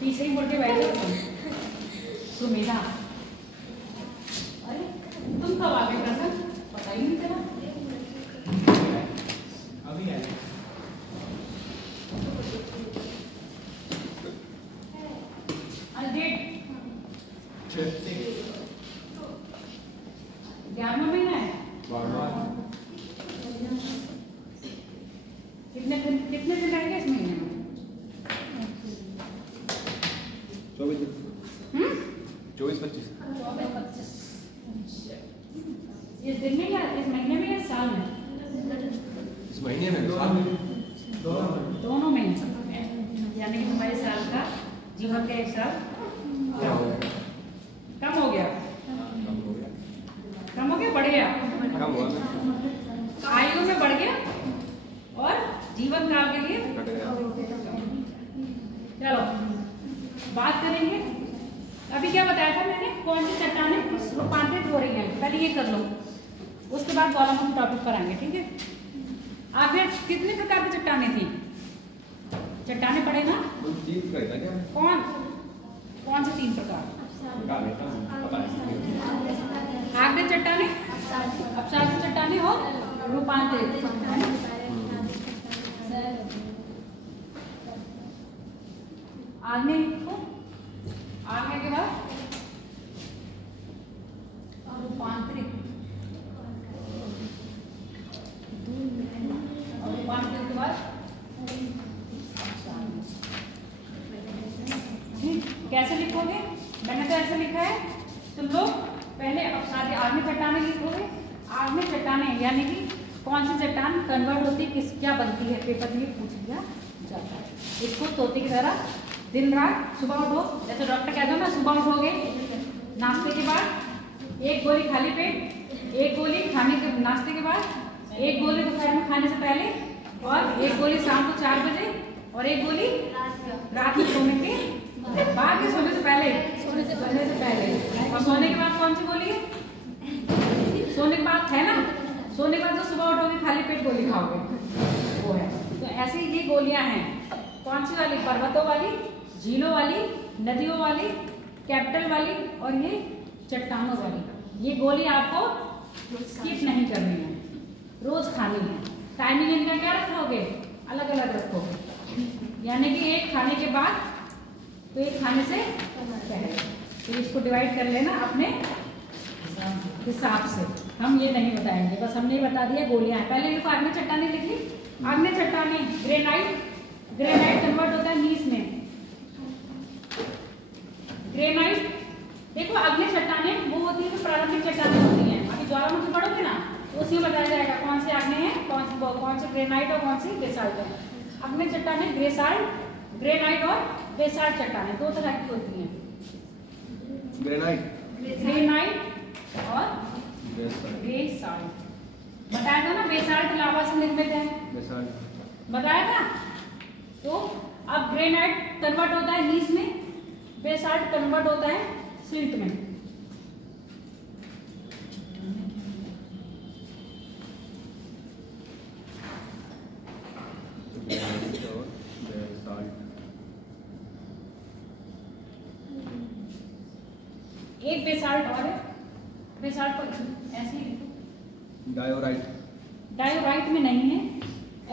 पीछे ही मुड़ के बैठ जाओ सुमेधा। अरे तुम कब आ गए प्रसन्न? पता ही नहीं चला। अभी आए। डेट 11वां महीना है। कितने दिन रहेंगे इस महीने में? 24-25। इस दिन में या इस महीने में या साल में? इस महीने में साल में दोनों में। यानी कि हमारे साल का जीवन का एक साल कम हो गया। कम हो गया बढ़ गया? कम हुआ। आयु में बढ़ गया और जीवन काल के लिए चलो बात करेंगे। अभी क्या बताया था मैंने, कौन सी चट्टानें रूपांतरित हो रही हैं, पहले ये कर लो, उसके बाद ज्वालामुखी टॉपिक पर आएंगे। ठीक है, आगे कितने प्रकार की चट्टानें थी? चट्टानें पढ़े ना? कौन से 3 प्रकार? आगे चट्टानें, अपसारी चट्टानें और रूपांतरित। आगे लिखो, आगे के बाद रूपांतरित, और रूपांतरित के बाद कैसे लिखोगे? मैंने तो ऐसे लिखा है, तुम लोग पहले अपसारी आग्नेय चट्टानें लिखोगे। आग्नेय चट्टानें यानी कि कौन सी चट्टान कन्वर्ट होती है, किस क्या बनती है, पेपर में पूछ लिया जाता है। इसको तोते की तरह दिन रात सुबह उठो, जैसे डॉक्टर कहते हो ना, सुबह उठोगे नाश्ते के बाद 1 गोली खाली पेट, 1 गोली खाने के नाश्ते के बाद, 1 गोली दोपहर में खाने से पहले, और 1 गोली शाम को 4 बजे, और 1 गोली रात में सोने के बाद, या सोने से पहले? सोने से पहले। और सोने के बाद कौन सी गोली है? सोने के बाद है ना, सोने के बाद जो सुबह उठोगे खाली पेट गोली खाओगे वो है। तो ऐसे ही ये गोलियां हैं। कौन सी वाली? पर्वतों वाली, झीलों वाली, नदियों वाली, कैपिटल वाली, और ये चट्टानों वाली। ये गोली आपको स्किप नहीं करनी है, रोज खानी है। टाइमिंग इनका क्या रखोगे? अलग अलग रखोगे, यानी कि एक खाने के बाद तो एक खाने से पहले। तो इसको डिवाइड कर लेना अपने हिसाब से, हम ये नहीं बताएंगे, बस हमने ये बता दिया गोलियां। पहले देखो आग्नेय चट्टानें लिख ली। आग्नेय चट्टानें, ग्रेनाइट, ग्रेनाइट कन्वर्ट होता है नीस में। ग्रेनाइट देखो, आग्नेय चट्टानें वो होती है जो प्रारंभिक चट्टानें होती हैं। अभी ज्वालामुखी पढ़ोगे ना तो उसी में बताया जाएगा कौन से आग्नेय है, कौन से ग्रेनाइट और कौन सी बेसाल्ट है। आग्नेय चट्टानें ग्रेनाइट और बेसाल्ट चट्टानें 2 तरह की होती हैं। ग्रेनाइट और बेसाल्ट। बताया था ना, बेसाल्ट लावा से निर्मित है, बताया था। तो अब ग्रेनाइट कन्वर्ट होता है नीस में, बेसाल्ट कन्वर्ट होता है सिल्ट में। एक बेसाल्ट और है, बेसाल्ट पर ऐसे ही लिखो। डायोराइट, डायोराइट में नहीं है,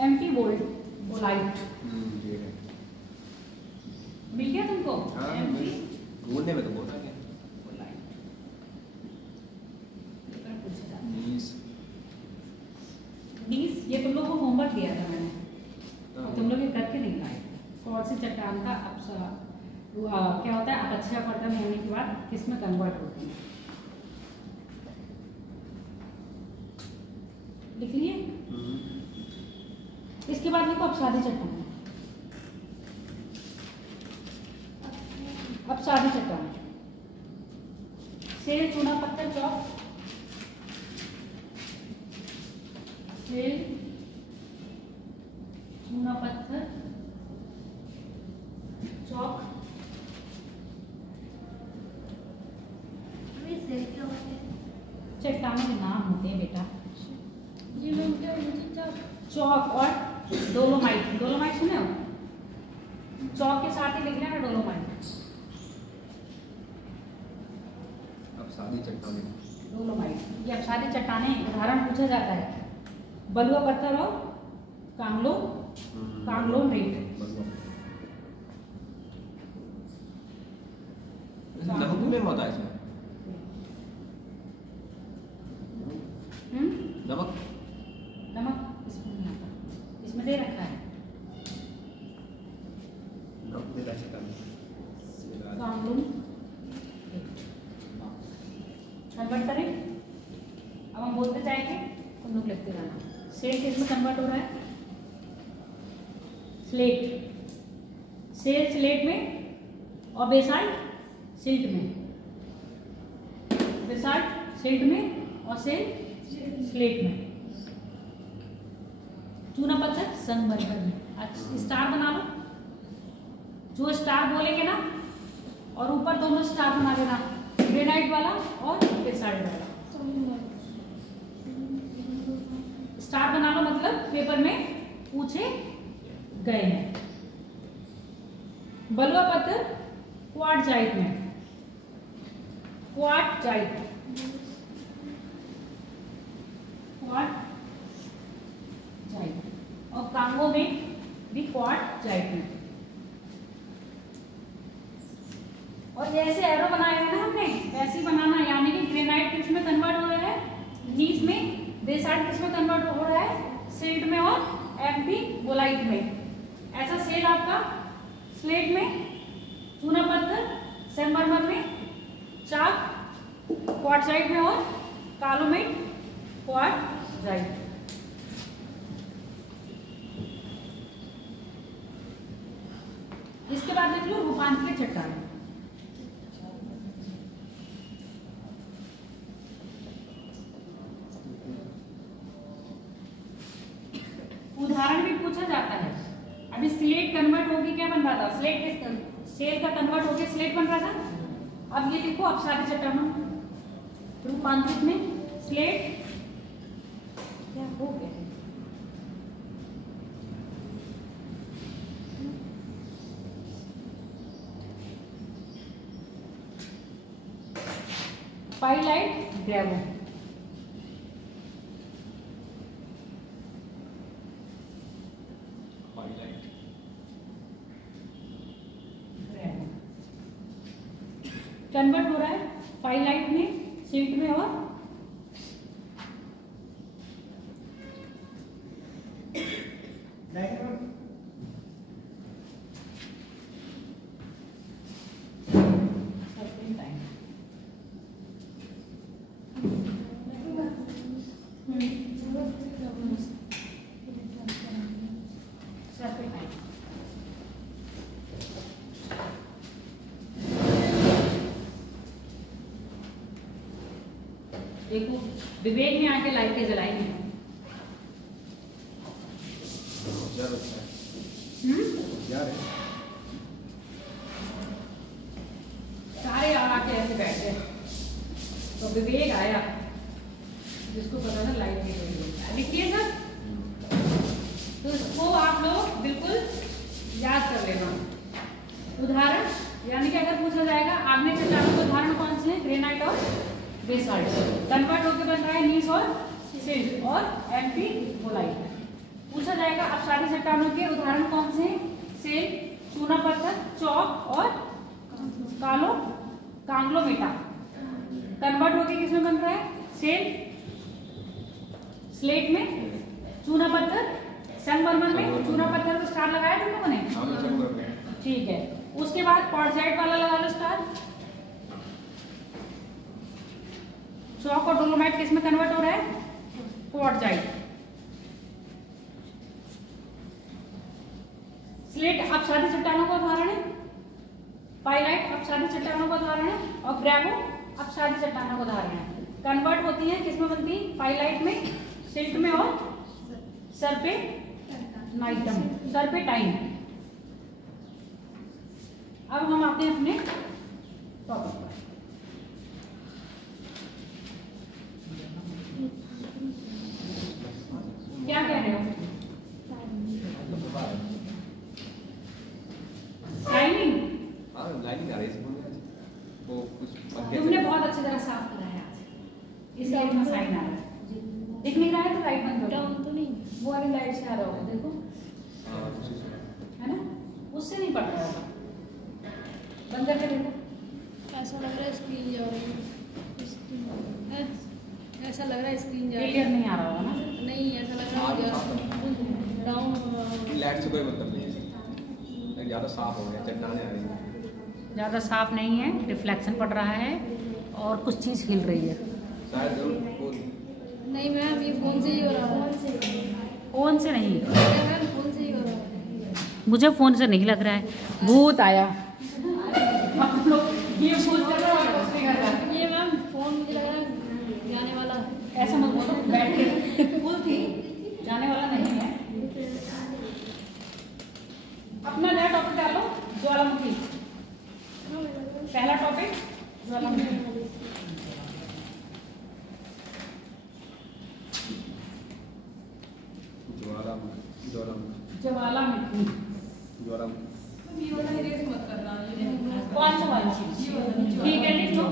एम्फी बोलाइट। मिल गया तुमको? ढूंढने में तो बोला क्या? नीस, ये तुम लोग को होमवर्क दिया था मैंने, तुम लोग ये करके नहीं लाए। कौन सी चट्टान का क्या होता है, अपक्षय पर्दन होने के बाद किसमें कन्वर्ट होती है, लिख लिए। इसके बाद देखो अपसादी चट्टान। अपसादी चट्टान, सेल, चूना पत्थर, चौक। सेल, चूना पत्थर, चौक। सेल क्या होता है? चट्टानों के नाम होते हैं बेटा। जी मैम क्या मुझे चौक और डोलोमाइट। डोलोमाइट सुने हो? चौक के साथ ही लिख लेना डोलोमाइट। अब सादी चट्टानें। डोलोमाइट ये अपसादी चट्टानें उदाहरण पूछा जाता है। बलुआ पत्थर और कांग्लोमरेट। नमक भी में होता है इसमें। नमक नमक इसमें नहीं आता, इसमें दे रखा है नमक मिला चट्टान। कांग्लोम। कन्वर्ट करें। अब हम बोलते जाएंगे, तुम लोग लिखते जाना। सेल किसमें कन्वर्ट हो रहा है? स्लेट। सेल स्लेट में और बेसाल्ट सिल्ट में। बेसाल्ट सिल्ट में और सेल स्लेट में। चूना पत्थर संगमरमर में। अच्छा स्टार बना लो। जो स्टार बोलेंगे ना और ऊपर दोनों स्टार बना देना, ग्रेनाइट वाला और बेसाल्ट वाला। स्टार बना लो मतलब पेपर में पूछे गए हैं। बलुआ पत्थर क्वार्टजाइट में। क्वार्टजाइट और कांगो में भी क्वार्टजाइट में। और जैसे एरो बनाए हुए ना हमने वैसे ही बनाना, यानी कि ग्रेनाइट किस में कन्वर्ट हो रहा है? नीस में। बेसाल्ट किस में कन्वर्ट हो रहा है? सिल्ट में और एम्फीबोलाइट में। ऐसा सेल आपका स्लेट में, चूना पत्थर संगमरमर में, चाक क्वार्टजाइट में और कालोमेट क्वार्टजाइट। इसके बाद देख लो रूपांतरित चट्टान। उदाहरण भी पूछा जाता है। अभी स्लेट कन्वर्ट होगी, क्या बन रहा था? स्लेट सेल का कन्वर्ट होके स्लेट बन रहा था। अब ये देखो अपसादी चट्टानों रूपांतरित में स्लेट क्या हो गया है? पाइलाइट ग्रेवो। कन्वर्ट हो रहा है पाइलाइट में, सिल्ट में और देखो विवेक में आके लाइटें जलाई हैं। सारे आके ऐसे बैठ गए तो विवेक आया जिसको पता था लाइट नहीं गई। लिखिए सर, तो इसको आप लोग बिल्कुल याद कर लेना। उदाहरण यानी कि अगर पूछा जाएगा आग्नेय चट्टानों के उदाहरण कौन से हैं? ग्रेनाइट और बेसाल्ट। कन्वर्ट होकर बन रहा है नीस और सिल्ट और एम्फीबोलाइट। पूछा जाएगा अपसादी चट्टानों के उदाहरण कौन से हैं? सेल, चूना पत्थर, चौक और कांग्लोमेटा। कन्वर्ट होकर किसमें बन रहा है? सेल स्लेट में, चूना पत्थर संगमरमर में। चूना पत्थर को स्टार लगाया तुम लोगों ने? ठीक है। उसके बाद क्वार्टजाइट वाला लगा लो स्टार। चौक और डोलोमाइट किस में कन्वर्ट हो रहा है? क्वार्टजाइट। स्लेट अपसादी चट्टानों का उदाहरण है, पाइलाइट अपसादी चट्टानों का उदाहरण है और ग्रेवो अपसादी चट्टानों का उदाहरण है। कन्वर्ट होती है किसमें बनती है? पाइलाइट में, सिल्ट में और सर्पेटाइन। अब हम आते हैं अपने टॉपिक पर। इसलिए इतना साइन आ रहा है। दिख नहीं रहा है तो लाइट बंद करो। डाउन तो नहीं। वो वाली लाइट से आ रहा होगा, देखो हाँ, उसी से। है ना, उससे नहीं पड़ रहा होगा। बंद करके देखो। ऐसा लग रहा है स्क्रीन जा रही है। ऐसा लग रहा है स्क्रीन जा रही क्लियर है। नहीं आ रहा होगा ना। नहीं, ऐसा लग रहा है डाउन हो रहा है। लाइट से कोई मतलब नहीं है, ज़्यादा साफ हो गया, चट्टानें आ रही हैं। ज़्यादा साफ नहीं है, रिफ्लेक्शन पड़ रहा है और कुछ चीज़ हिल रही है। शायद वो नहीं मैम, ये फोन से ही हो रहा है। फोन से नहीं, मैम फोन से ही हो रहा है। मुझे फोन से नहीं लग रहा है। भूत आया। आप लोग ये भूत कर रहे हो और कुछ नहीं कर रहा। ये मैम फोन मुझे लग रहा है जाने वाला है। ऐसा मत बोलो, बैठ के फुल थी, जाने वाला नहीं है। अपना नया टॉपिक डालो, ज्वालामुखी। पहला टॉपिक ज्वालामुखी। ज्वालामुखी कौन सा वाला? ठीक है, लिख लो।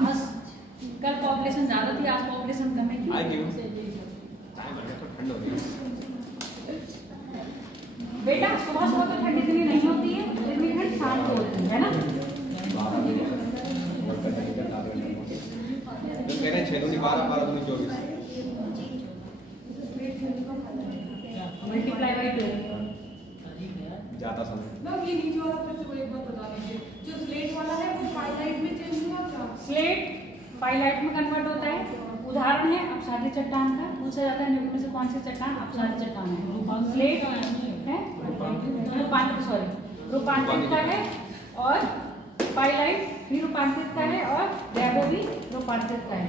आज कल पॉपुलेशन ज्यादा थी, आज पॉपुलेशन कम है। क्यों? ठंड हो गई। बेटा सुबह सुबह तो ठंड इतनी नहीं होती है, इतनी ठंड शाम को होती है ना। मेरे 6 दूनी 12, 12 दूनी 24। मल्टीप्लाई बाई 2 जाता समय ये नीचे वाला फिर से एक बात बता दीजिए, जो स्लेट वाला है वो हाईलाइट में चेंज हुआ क्या? स्लेट पाइलाइट में कन्वर्ट होता है। उदाहरण है अपसादी चट्टान का। पूछा जाता है निम्न में से कौन सी चट्टान अपसादी चट्टान है? स्लेट है, रूपांतरित का है, और पाइलाइट भी रूपांतरित का है, और ग्रेवो भी रूपांतरित का है।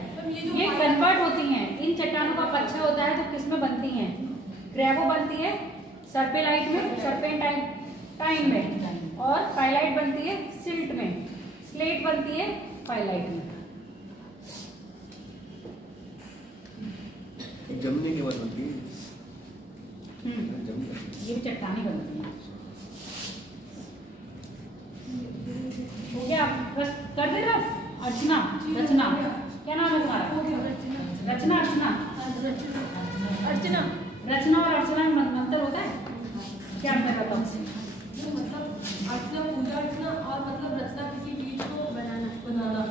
ये कन्वर्ट होती हैं। इन चट्टानों का पक्षा होता है तो किस में बनती हैं? ग्रेवो बनती है सर्पेलाइट में, सर्पेंटाइन में, और पाइलाइट बनती है सिल्ट में, स्लेट बनती है पाइलाइट में। जमने के बाद बनती है। ये भी चट्टानी बनती है। हो गया, बस कर दे रहा। अर्चना, रचना, क्या नाम है तुम्हारा? रचना, अर्चना। अर्चना। रचना और अर्चना में अंतर होता है क्या? मैं बताऊँ। मतलब अर्चना पूजा अर्चना, और मतलब रचना किसी चीज को बनाना।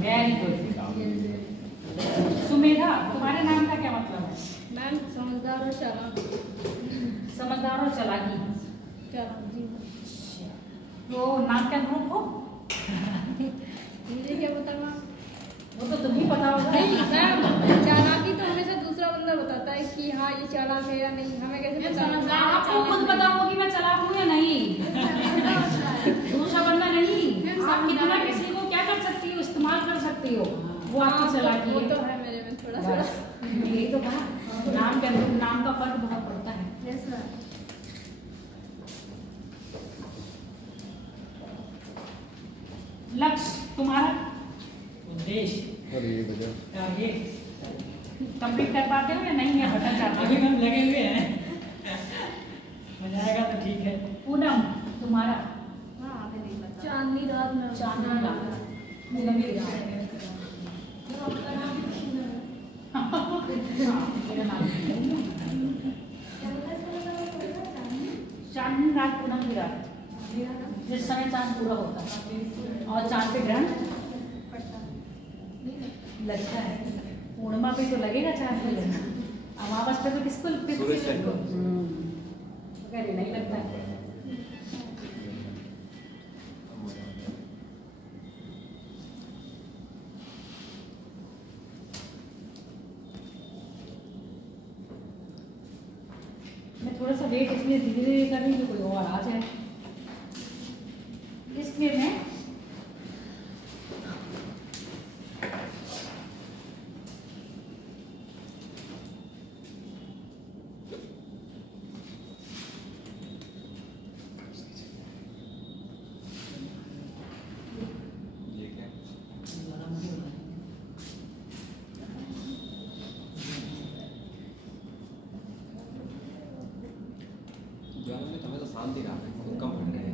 Very good. सुमेधा, तुम्हारे नाम का क्या मतलब है? मैम समझदार और चालाक। समझदार और चालाकी। चालाक जी। तो नाम क्या ग्रुप हो? मुझे क्या पता मैम? वो तो तुम्हें पता होगा। नहीं मैम, चालाकी तो हमेशा दूसरा बंदा बताता है कि हाँ ये चालाक है या नहीं, हमें कैसे पता? आपको खुद पता होगा कि मैं चालाक हूँ या नहीं। दूसरा बंदा नहीं। आप कितना किसी को क्या कर सकती हो, इस्तेमाल कर सकती हो, वो आपकी चालाकी वो है। तो है मेरे में थोड़ा सा। यही तो कहा, नाम के अंदर नाम का फर्क बहुत पड़ता है। Yes ma'am. लक्ष्य तुम्हारा उद्देश्य टारगेट कंप्लीट कर पाते हो या नहीं है? बता चाहते अभी हम लगे हुए हैं, हो जाएगा तो ठीक है। पूनम तुम्हारा चांदनी रात में। चांदनी रात। पूनम की रात। मेरा नाम चांदनी रात, पूनम की रात, जिस समय चांद पूरा होता है और चांद पे ग्रहण लगता है। पूर्णिमा पे तो लगेगा चांद पे ग्रहण, अमावस पे तो किसको सूरज को। नहीं लगता है। मैं थोड़ा सा वेट इसलिए धीरे धीरे कर रही हूँ कि कोई और आ जाए। इसलिए मैं शांति रहा है, तो कम फट गए।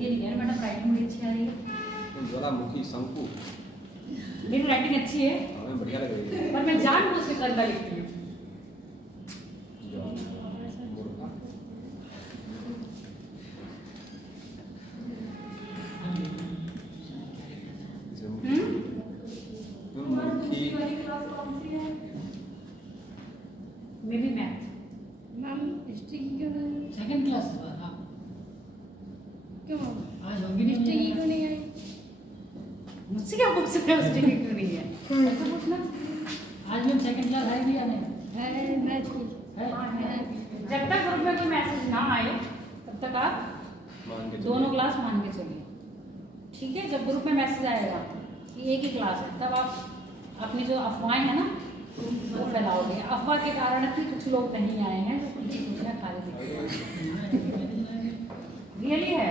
ये नहीं है मैडम, राइटिंग बड़ी अच्छी आ रही है। ज्वालामुखी शंकु मेरी राइटिंग अच्छी है हमें बढ़िया लग रही है। पर मैं जानबूझ के कलर लिखती हूँ। वाली क्लास कौन सी है? मेरी मैथ मैम हिस्ट्री की क्यों नहीं? सेकंड क्लास हाँ क्यों आज होगी हिस्ट्री की क्यों नहीं आई? मुझसे क्या पूछ सकते हो? हिस्ट्री क्यों नहीं है? ऐसे पूछना। आज में सेकंड क्लास है भी या नहीं है मैथ की है? जब तक ग्रुप में कोई मैसेज ना आए तब तक आप मान के दोनों क्लास मान के चलिए, ठीक है। जब ग्रुप में मैसेज आएगा कि एक ही क्लास है, तब आप अपनी जो अफवाहें हैं ना वो फैलाओगे। अफवाह के कारण कि कुछ लोग नहीं आए हैं, जो कुछ दूसरा खाली रियली है।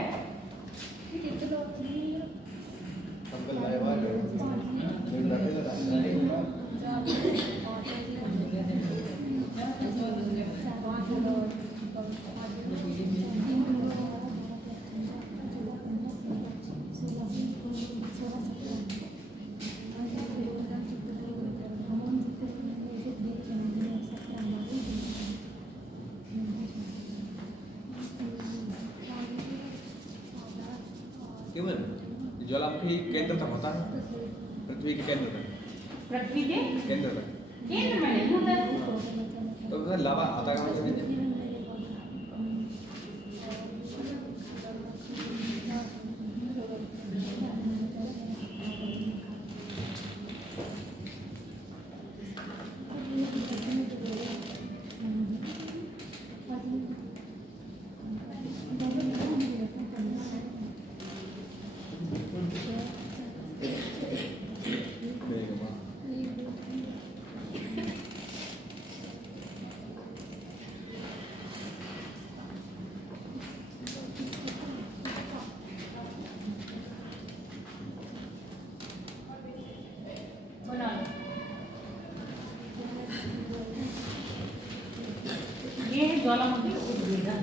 ज्वालामुखी केंद्र तक होता है, पृथ्वी के केंद्र तक, पृथ्वी के केंद्र तक केंद्र में नहीं होता है। तो फिर लावा आता कहाँ से? बना लो। ये है ज्वालामुखी उद्गीरण।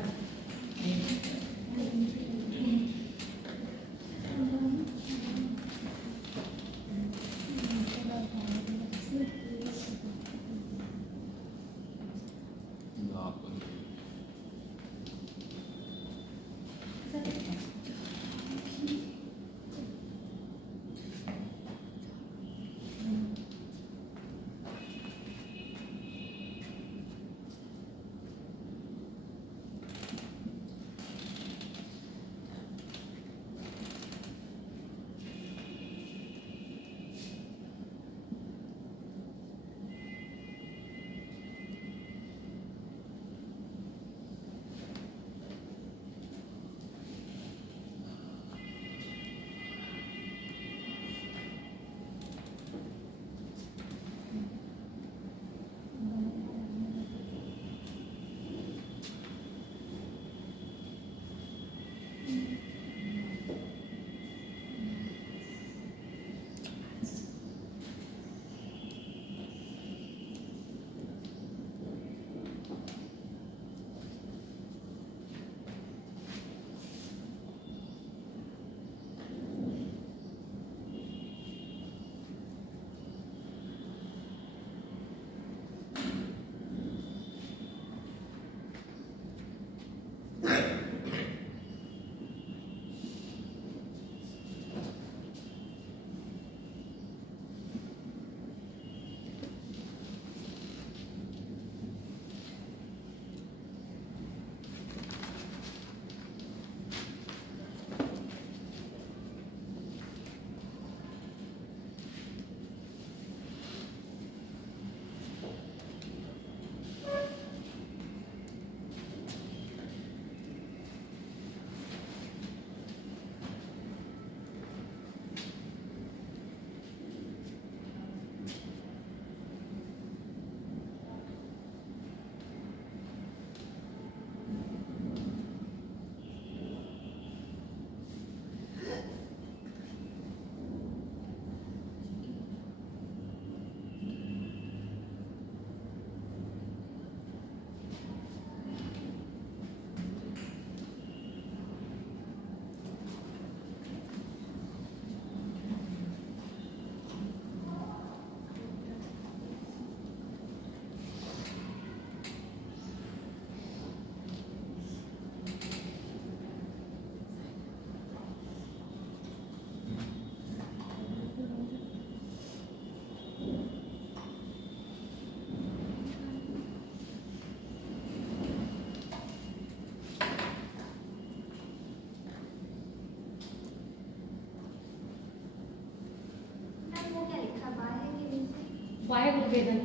उद्भेदन,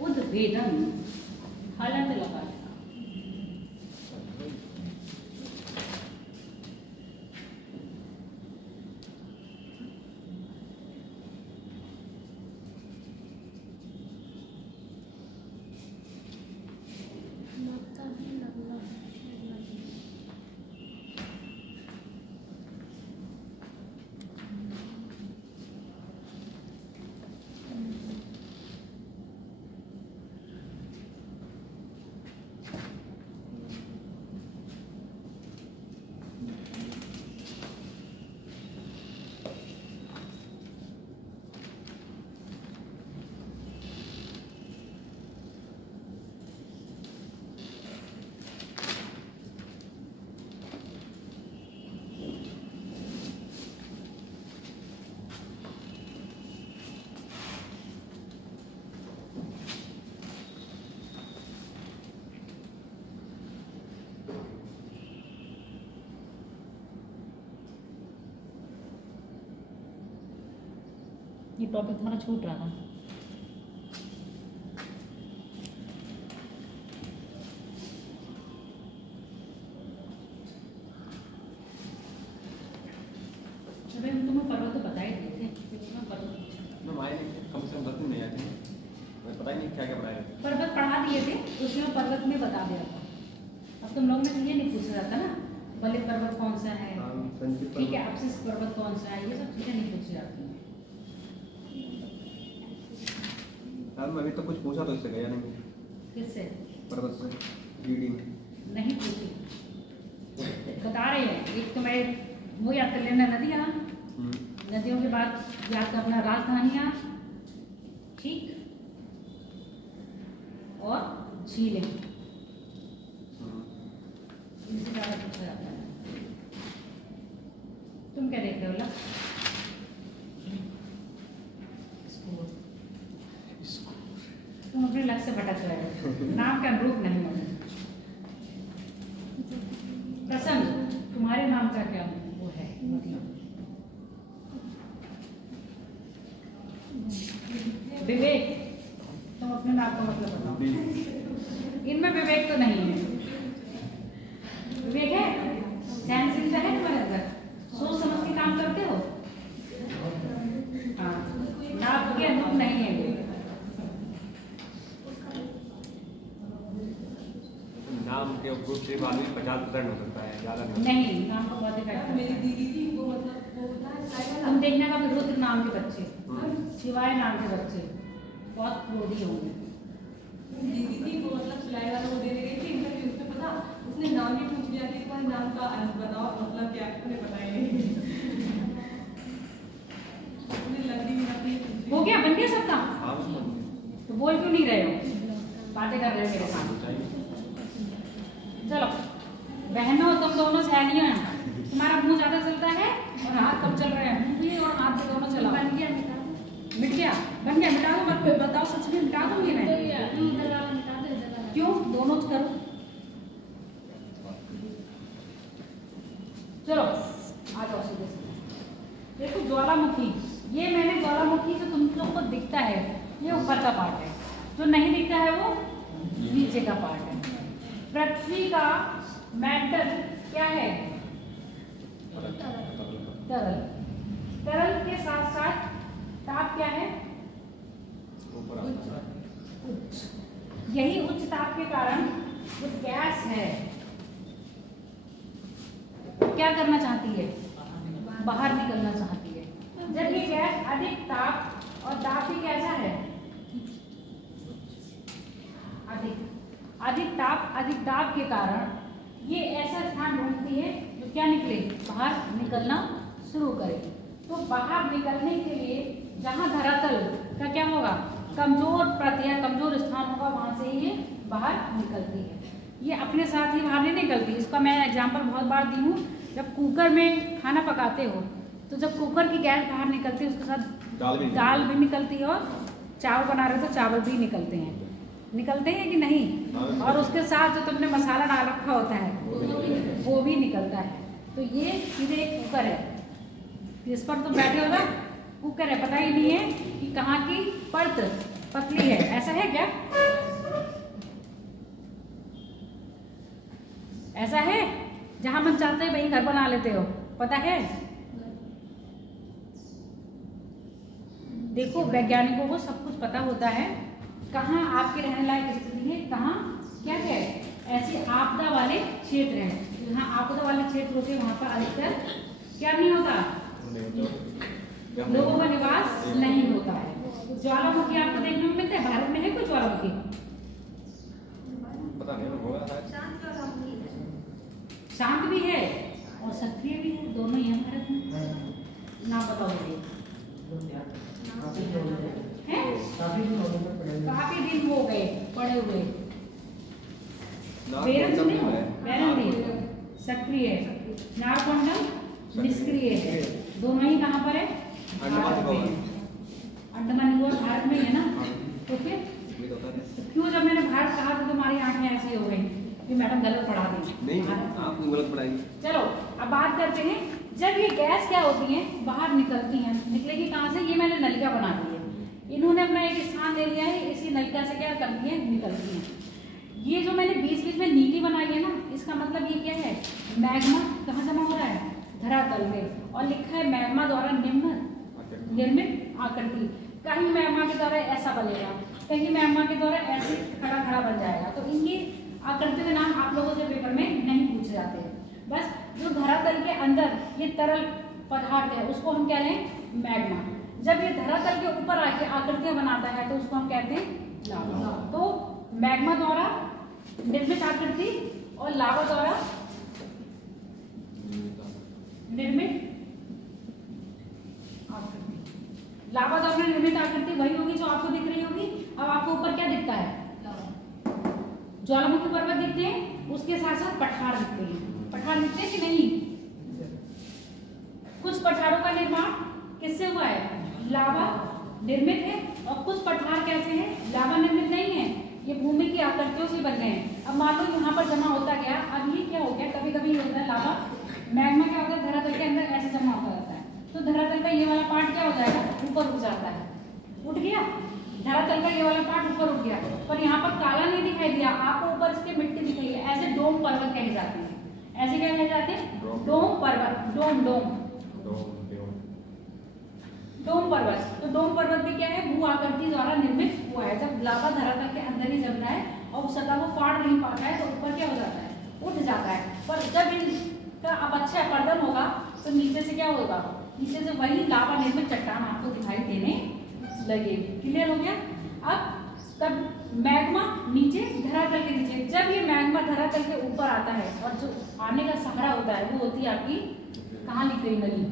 उद्भेदन हलंत लगा लेना। ये टॉपिक तुम्हारा छूट रहा था। अरे तुम्हें पर्वत तो बता ही दिए थे, कम से कम 10 दिन नहीं आए थे, मुझे पता ही नहीं क्या क्या पढ़ाया। पर्वत पढ़ा दिए थे, उसमें पर्वत में बता दिया था। अब तुम लोग ने तो ये नहीं पूछा जाता ना, बलित पर्वत कौन सा है, ठीक है, अब्सिस पर्वत कौन सा है, ये सब चीजें नहीं पूछी जाती हैं। अभी तो कुछ पूछा तो इससे गया नहीं। किससे? पर्वत से जीडी में नहीं पूछी, बता रहे हैं। एक तो मैं वो याद कर लेना, नदियाँ, नदियों के बाद याद करना राजधानियाँ, ठीक, और झीलें, इनसे ज़्यादा पूछा जाता है। तुम क्या देख रहे हो ला? तुम अपने लक्ष्य से भटक रहे हो, नाम के अनुरूप नहीं हो। प्रसन्न, तुम्हारे नाम का क्या वो है मतलब? विवेक, तुम अपने नाम का मतलब बताओ। इनमें विवेक तो नहीं है। विवेक है, सहनशीलता है तुम्हारे अंदर, सोच समझ के काम करते हो। हाँ, नाम के अनुरूप नहीं है। नाम के ग्रुप से आदमी 50% हो सकता है, ज़्यादा नहीं। नाम को बहुत इफेक्ट मेरी दीदी थी, वो मतलब वो होता है साइड वाला। तुम देखना का रुद्र नाम के बच्चे, शिवाय नाम के बच्चे बहुत क्रोधी होंगे। दीदी थी, वो मतलब सिलाई वाला वो देने गई थी इंटरव्यू, उसमें पता उसने नाम ही पूछ लिया कि तुम्हारे नाम का अर्थ बताओ, मतलब क्या, उन्हें पता ही नहीं। उन्हें लगी नहीं। हो गया, बन गया सबका? हाँ, तो बोल क्यों नहीं रहे हो, बातें कर रहे हो मेरे साथ? चलो बहनों, तुम दोनों सहेलियां हैं, तुम्हारा मुंह ज्यादा चलता है और हाथ कम चल रहे हैं, मुंह भी और हाथ भी दोनों चलाओ। बन गया, मिट गया, बन गया, मिटा दो मत, बताओ सच में मिटा दूंगी मैं। क्यों? दोनों करो। चलो आ जाओ सीधे से। देखो ज्वालामुखी, ये मैंने ज्वालामुखी जो तुम लोग को दिखता है ये ऊपर का पार्ट है, जो नहीं दिखता है वो नीचे का पार्ट है। पृथ्वी का मेटल क्या है? तरल। तरल के साथ साथ ताप क्या है? उच्च। यही उच्च ताप के कारण जो गैस है क्या करना चाहती है? बाहर निकलना चाहती है। जब ये गैस अधिक ताप और दाब भी कैसा है? अधिक ताप अधिक दाब के कारण ये ऐसा स्थान ढूंढती है जो क्या निकले? बाहर निकलना शुरू करे। तो बाहर निकलने के लिए जहाँ धरातल का क्या होगा? कमजोर प्रति या कमजोर स्थान होगा, वहां से ही ये बाहर निकलती है। ये अपने साथ ही बाहर नहीं निकलती। इसका मैं एग्जाम्पल बहुत बार दी हूँ। जब कुकर में खाना पकाते हो तो जब कुकर की गैस बाहर निकलती है उसके साथ दाल भी निकलती है और चावल बना रहे तो चावल भी निकलते हैं कि नहीं? और उसके साथ जो तुमने मसाला डाल रखा होता है वो भी निकलता है। तो ये सीधे एक कुकर है, इस पर तुम बैठे हो ना, कुकर है, पता ही नहीं है कि कहाँ की परत पतली है, ऐसा है क्या? ऐसा है? जहां मन चाहते हैं वहीं घर बना लेते हो, पता है? देखो वैज्ञानिकों को सब कुछ पता होता है कहाँ आपके रहने लायक स्थिति है, कहाँ क्या है ऐसे आपदा वाले क्षेत्र हैं। जहाँ आपदा वाले क्षेत्र होते हैं वहाँ पर अधिकतर क्या नहीं होता, लोगों का निवास नहीं होता है। ज्वालामुखी आपको देखने को मिलता है? भारत में है कोई ज्वालामुखी? पता नहीं होगा शायद। शांत भी है और सक्रिय भी है, दोनों ही है भारत में। ना बताओ मुझे हैं? काफी दिन हो गए पड़े हुए। बेरन सुने हो? बेरन भी सक्रिय है, नारकोंडम निष्क्रिय है। दोनों ही कहाँ पर है? अंडमान निकोबार भारत में है ना। तो फिर क्यों जब मैंने भारत कहा तो तुम्हारी आंखें ऐसी हो गई कि मैडम गलत पढ़ा दी? नहीं, आप गलत पढ़ाएंगे। चलो अब बात करते हैं, जब ये गैस क्या होती है बाहर निकलती है, निकलेगी कहाँ से? ये मैंने नलिका बना दी है, इन्होंने अपना एक स्थान ले लिया है, इसी नलिका से क्या करती है? निकलती है। ये जो मैंने बीच बीच में नीली बनाई है ना, इसका मतलब ये क्या है? मैग्मा कहाँ जमा हो रहा है? धरातल में। और लिखा है मैग्मा द्वारा निर्मित आकृति। कहीं मैग्मा के द्वारा ऐसा बनेगा, कहीं मैग्मा के द्वारा ऐसे खड़ा खड़ा बन जाएगा। तो इनकी आकृति के नाम आप लोगों से पेपर में नहीं पूछे जाते हैं। बस जो धरातल के अंदर ये तरल पदार्थ है उसको हम कह रहे हैं मैग्मा। जब ये धरातल के ऊपर आके आकृतियां बनाता है तो उसको हम कहते हैं लावा। तो मैग्मा द्वारा निर्मित आकृति और लावा द्वारा निर्मित आकृति। लावा द्वारा निर्मित आकृति वही होगी जो आपको दिख रही होगी। अब आपको ऊपर क्या दिखता है? ज्वालामुखी पर्वत दिखते हैं, उसके साथ साथ पठार दिखते हैं। पठार दिखते हैं कि नहीं? कुछ पठारों का निर्माण किससे हुआ है? लावा निर्मित है। और कुछ पठार कैसे हैं? लावा निर्मित नहीं है, ये भूमि की आकृतियों से बन गए हैं। अब मान लो यहाँ पर जमा होता गया, अब ये क्या हो गया? कभी कभी ये होता है लावा मैग्मा क्या होता है? धरातल के अंदर ऐसे जमा होता रहता है, तो धरातल का ये वाला पार्ट क्या हो जाएगा? ऊपर उठ जाता है। उठ गया धरातल का ये वाला पार्ट, ऊपर उठ गया। पर यहाँ पर काला नहीं दिखाई दिया आपको, ऊपर इसके मिट्टी दिखाई है। ऐसे डोम पर्वत कहे जाते हैं। ऐसे क्या कहे जाते हैं? डोम पर्वत। डोम डोम डोम पर्वत। तो डोम पर्वत भी क्या है? भू आकृति द्वारा निर्मित हुआ है। जब लावा धरातल के अंदर ही जमता है और उस सतह को फाड़ नहीं पाता है तो ऊपर क्या हो जाता है? उठ जाता है। पर जब इनका अब अच्छा पर्दन होगा तो नीचे से क्या होगा? नीचे से वही लावा निर्मित चट्टान आपको दिखाई देने लगेगी। क्लियर हो गया? अब तब मैग्मा नीचे, धरातल के नीचे। जब ये मैग्मा धरातल के ऊपर आता है और जो आने का सहारा होता है वो होती है आपकी, कहाँ लिख गई? नली,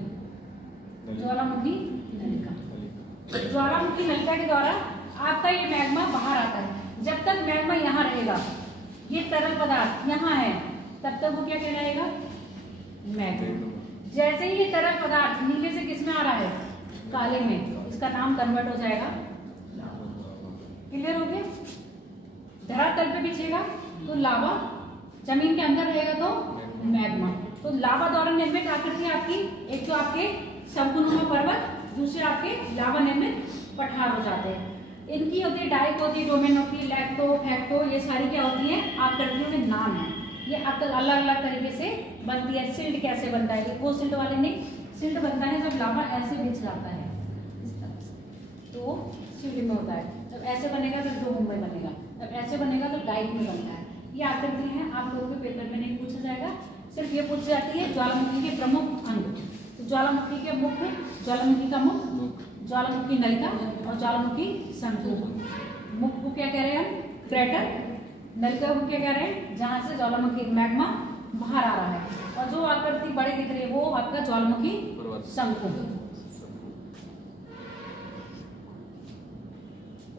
ज्वालामुखी नलिका। ज्वालामुखी नलिका के द्वारा आपका ये मैग्मा बाहर आता है। जब तक मैग्मा यहाँ रहेगा, ये तरल पदार्थ यहाँ है, तब तक वो क्या कहलाएगा? मैग्मा। जैसे ही ये तरल पदार्थ नीले से किस में आ रहा है? काले में, इसका नाम कन्वर्ट हो जाएगा। क्लियर हो गया? धरातल पे बिछेगा तो लावा, जमीन के अंदर रहेगा तो मैग्मा। तो लावा द्वारा निर्मित आकृति आपकी, एक तो आपके शंकुनुमा पर्वत, दूसरे आपके लावा निर्मित पठार हो जाते हैं। इनकी होती है डाइक होती है, डोमेन होती है, लैक्टो, फैक्टो, ये सारी क्या होती है? आकृतियों के नाम है। ये अलग अलग तरीके से बनती है। सिल्ट कैसे बनता है? वो सिल्ट वाले नहीं, सिल्ट बनता है जब लावा ऐसे बिछ जाता है इस तरह से, तो सिल्ट में होता है। जब ऐसे बनेगा तो डोम में बनेगा, जब ऐसे बनेगा तो डाइक में बनता है। ये आकृति है, आप लोगों के पेपर में नहीं पूछा जाएगा, सिर्फ ये पूछी जाती है ज्वालामुखी के प्रमुख अंग। तो ज्वालामुखी के मुख्य, ज्वालामुखी का मुख, ज्वालामुखी नलिका और ज्वालामुखी शंकु। मुख को क्या कह रहे हैं हम? क्रेटर। नलिका को क्या कह रहे हैं? जहां से ज्वालामुखी मैग्मा बाहर आ रहा है। और जो आकृति बड़े दिख रही है वो आपका ज्वालामुखी शंकु।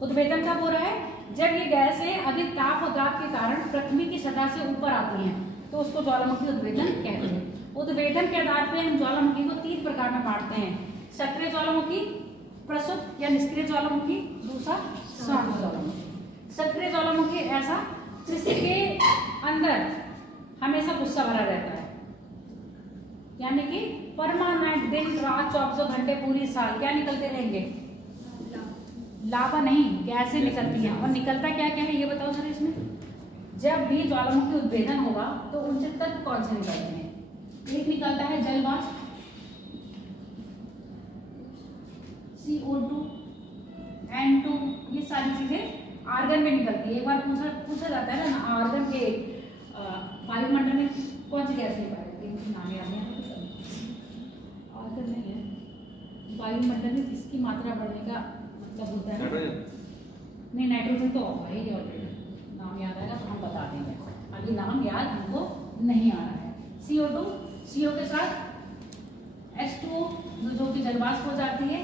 उद्भेदन कब हो रहा है? जब ये गैसें अधिक ताप और दाब के कारण पृथ्वी की सतह से ऊपर आती हैं तो उसको ज्वालामुखी उद्भेदन कहते हैं। उद्भेदन के आधार पे हम ज्वालामुखी को 3 प्रकार में बांटते हैं। सक्रिय ज्वालामुखी, प्रसुप्त या निष्क्रिय ज्वालामुखी, दूसरा शांत ज्वालामुखी। सक्रिय ज्वालामुखी ऐसा जिसके अंदर हमेशा गुस्सा भरा रहता है, यानी कि परमानेंट दिन रात 24 घंटे पूरी साल क्या निकलते रहेंगे? लावा नहीं, गैसें निकलती हैं। और निकलता क्या क्या है ये बताओ सर इसमें। जब भी ज्वालामुखी उद्भेदन होगा तो उनसे तत्व कौन से निकलते हैं? एक निकलता है जल वाष्प CO2, N2, ये सारी चीजें आर्गन में निकलती है। एक बार पूछा जाता है ना आर्गन के वायुमंडल में कौन सी गैस निकलती है, नाम याद नहीं आर्गन में है वायुमंडल में किसकी मात्रा बढ़ने का मतलब होता है? नहीं नाइट्रोजन तो होगा ही ऑलरेडी, नाम याद आएगा तो हम बता देंगे, अभी नाम याद हमको नहीं आ रहा है। CO2, CO के साथ H2O जो कि जलवाष्प हो जाती है।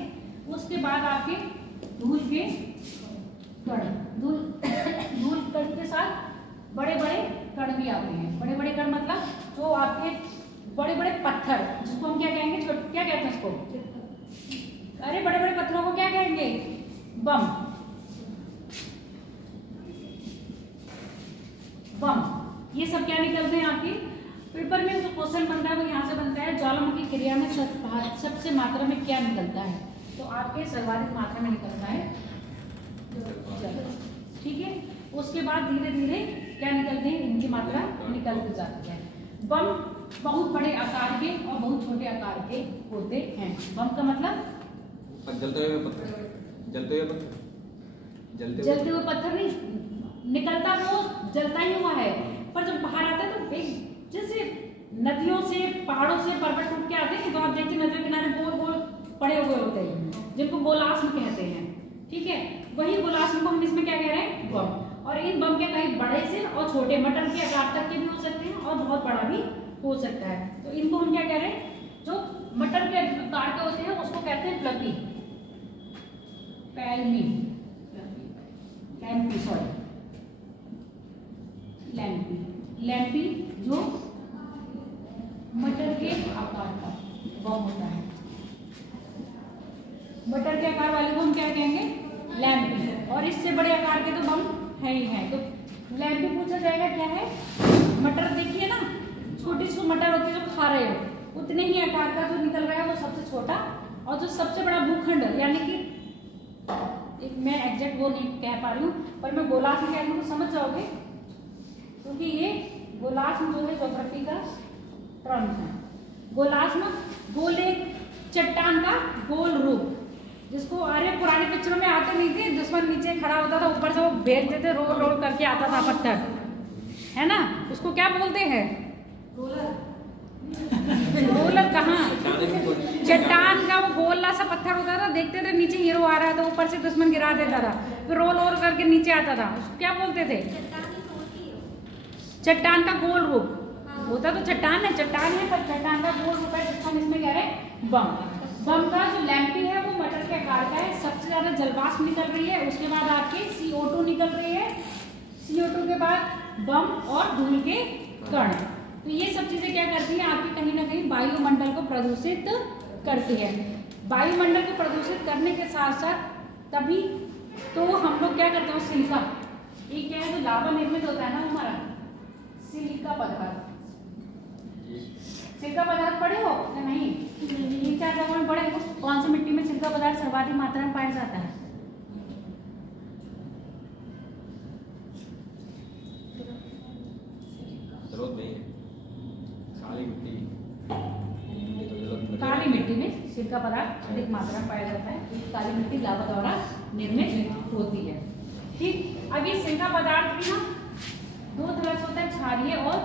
उसके बाद आपके धूल के कण, धूल कण के साथ बड़े बड़े कण भी आते हैं। बड़े बड़े कण मतलब जो आपके बड़े बड़े पत्थर, जिसको हम क्या कहेंगे, क्या कहते हैं उसको? अरे बड़े बड़े पत्थरों को क्या कहेंगे? बम। बम ये सब क्या निकलते हैं आपके पेपर में। जो क्वेश्चन बनता है वो यहाँ से बनता है, ज्वालामुखी क्रिया में सबसे मात्रा में क्या निकलता है? तो आपके सर्वाधिक मात्रा में निकलता है जल। ठीक है, उसके बाद धीरे धीरे क्या निकलते हैं, इनकी मात्रा निकलती जाती है। बम बहुत बड़े आकार के और बहुत छोटे आकार के होते हैं। बम का मतलब जलते हुए पत्थर, जलते हुए पत्थर नहीं निकलता, वो जलता ही हुआ है, पर जब बाहर आता है तो एक जैसे नदियों से पहाड़ों से पर्वत टूट के आते हैं तो आप देखते नदियों के किनारे गोल गोल पड़े हुए होते हैं जिनको गोलास्म कहते हैं। ठीक है, वही गोलास्म को हम इसमें क्या कह रहे हैं? बम। और इन बम के कहीं बड़े से और छोटे मटर के आकार तक के भी हो सकते हैं और बहुत बड़ा भी हो सकता है। तो इनको हम क्या कह रहे हैं, जो मटर के आकार के होते हैं उसको कहते हैं प्लपी, पैल्मी, लैम्पी, सॉरी लैम्पी जो मटर के आकार का बम होता है। मटर के आकार वाले को हम क्या कहेंगे? लैम्पी। और इससे बड़े आकार के तो बम है ही है। तो लैम्पी पूछा जाएगा क्या है? मटर देखिए ना, छोटी सी मटर होती है जो खा रहे हो, उतने ही आकार का जो निकल रहा है वो सबसे छोटा, और जो सबसे बड़ा भूखंड यानी कि एक मैं एग्जैक्ट वो नहीं कह पा रही हूँ, पर मैं गोलास्म कह रही हूँ तो समझ जाओगे, क्योंकि ये गोलास्म जो है ज्योग्राफी का टर्म है। गोलास्म गोल एक चट्टान का गोल रूप, जिसको अरे पुराने पिक्चरों में आते नहीं थे, दुश्मन नीचे खड़ा होता था, ऊपर से वो भेज देते, रोल रोल करके आता था पत्थर, है ना, उसको क्या बोलते हैं? रोलर कहाँ? चट्टान का वो गोला सा पत्थर होता था, देखते थे नीचे हीरो आ रहा है तो ऊपर से दुश्मन गिरा देता था, फिर रोल रोल करके नीचे आता था, उसको क्या बोलते थे? चट्टान का गोल रूप होता तो चट्टान है, पर चट्टान का गोल रूप है, जिसको हम इसमें कह रहे हैं बम। बम का जो लैम्पी है वो मटर के आकार का है, सबसे ज्यादा जलवाष्प निकल रही है, उसके बाद आपके CO2 निकल रही है, CO2 के बाद बम और धूल के कण। तो ये सब चीजें क्या करती हैं, आपकी कहीं ना कहीं वायुमंडल को प्रदूषित करती है। वायुमंडल को प्रदूषित करने के साथ साथ तभी तो हम लोग क्या करते हैं, सिलिका, ये क्या है जो लावा निर्मित होता है ना हमारा, सिलिका पदार्थ। सिलिका पदार्थ पढ़े हो या नहीं? 3-4 जगह में पढ़े हो। कौन सी मिट्टी में सिलिका पदार्थ सर्वाधिक मात्रा में पाया जाता है? काली मिट्टी में सिलिका पदार्थ अधिक मात्रा में पाया जाता है। काली मिट्टी लावा द्वारा निर्मित होती है। ठीक, अब ये सिलिका पदार्थ भी ना 2 तरह से होता है, क्षारीय और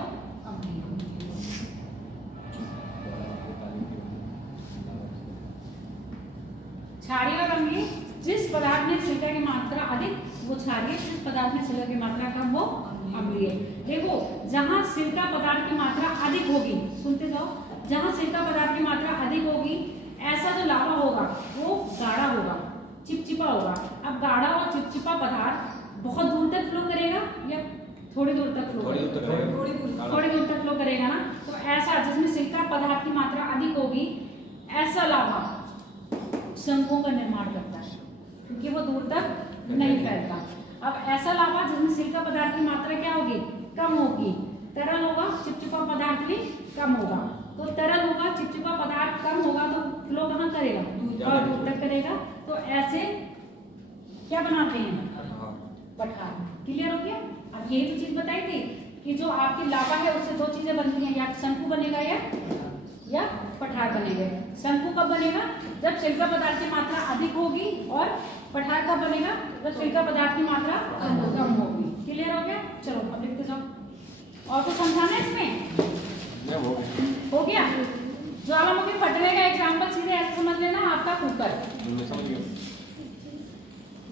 अम्लीय। क्षारीय और अम्लीय, जिस पदार्थ में सिलिका की मात्रा अधिक वो क्षारीय, जिस पदार्थ में सिलिका की मात्रा कम वो अम्लीय। देखो जहां सिलिका पदार्थ की मात्रा अधिक होगी, सुनते जाओ, जहां सिलिका पदार्थ की मात्रा अधिक होगी, ऐसा जो लावा होगा वो गाढ़ा होगा, चिपचिपा होगा। अब गाढ़ा और चिपचिपा पदार्थ बहुत दूर तक फ्लो करेगा या थोड़ी दूर तक फ्लो करेगा? थोड़ी दूर तक फ्लो करेगा ना। तो ऐसा जिसमें सिलिका पदार्थ की मात्रा अधिक होगी, ऐसा लावा शंकुओं का निर्माण करता है, क्योंकि वो दूर तक नहीं फैलता। अब ऐसा लावा जिसमें सिलिका पदार्थ की मात्रा क्या होगी? कम होगी, तरल होगा, चिपचिपा पदार्थ भी कम होगा। तो तरल होगा, चिपचिपा पदार्थ कम होगा तो फ्लो कहाँ करेगा? और दूर तक करेगा। तो ऐसे क्या बनाते हैं? हाँ। पठार। क्लियर हो गया? अब यही तो चीज बताई थी कि जो आपकी लावा है उससे दो चीजें बनती हैं, या शंकु बनेगा या पठार बनेगा। शंकु कब बनेगा? जब सिलिका पदार्थ की मात्रा अधिक होगी, और पठार कब बनेगा? जब सिलिका पदार्थ की मात्रा कम होगी। क्लियर हो गया? चलो अब लिखते जाओ। और कुछ समझाना है इसमें? हो गया? ज्वालामुखी फटने का एग्जाम्पल सीधे ऐसे समझ लेना, आपका कुकर।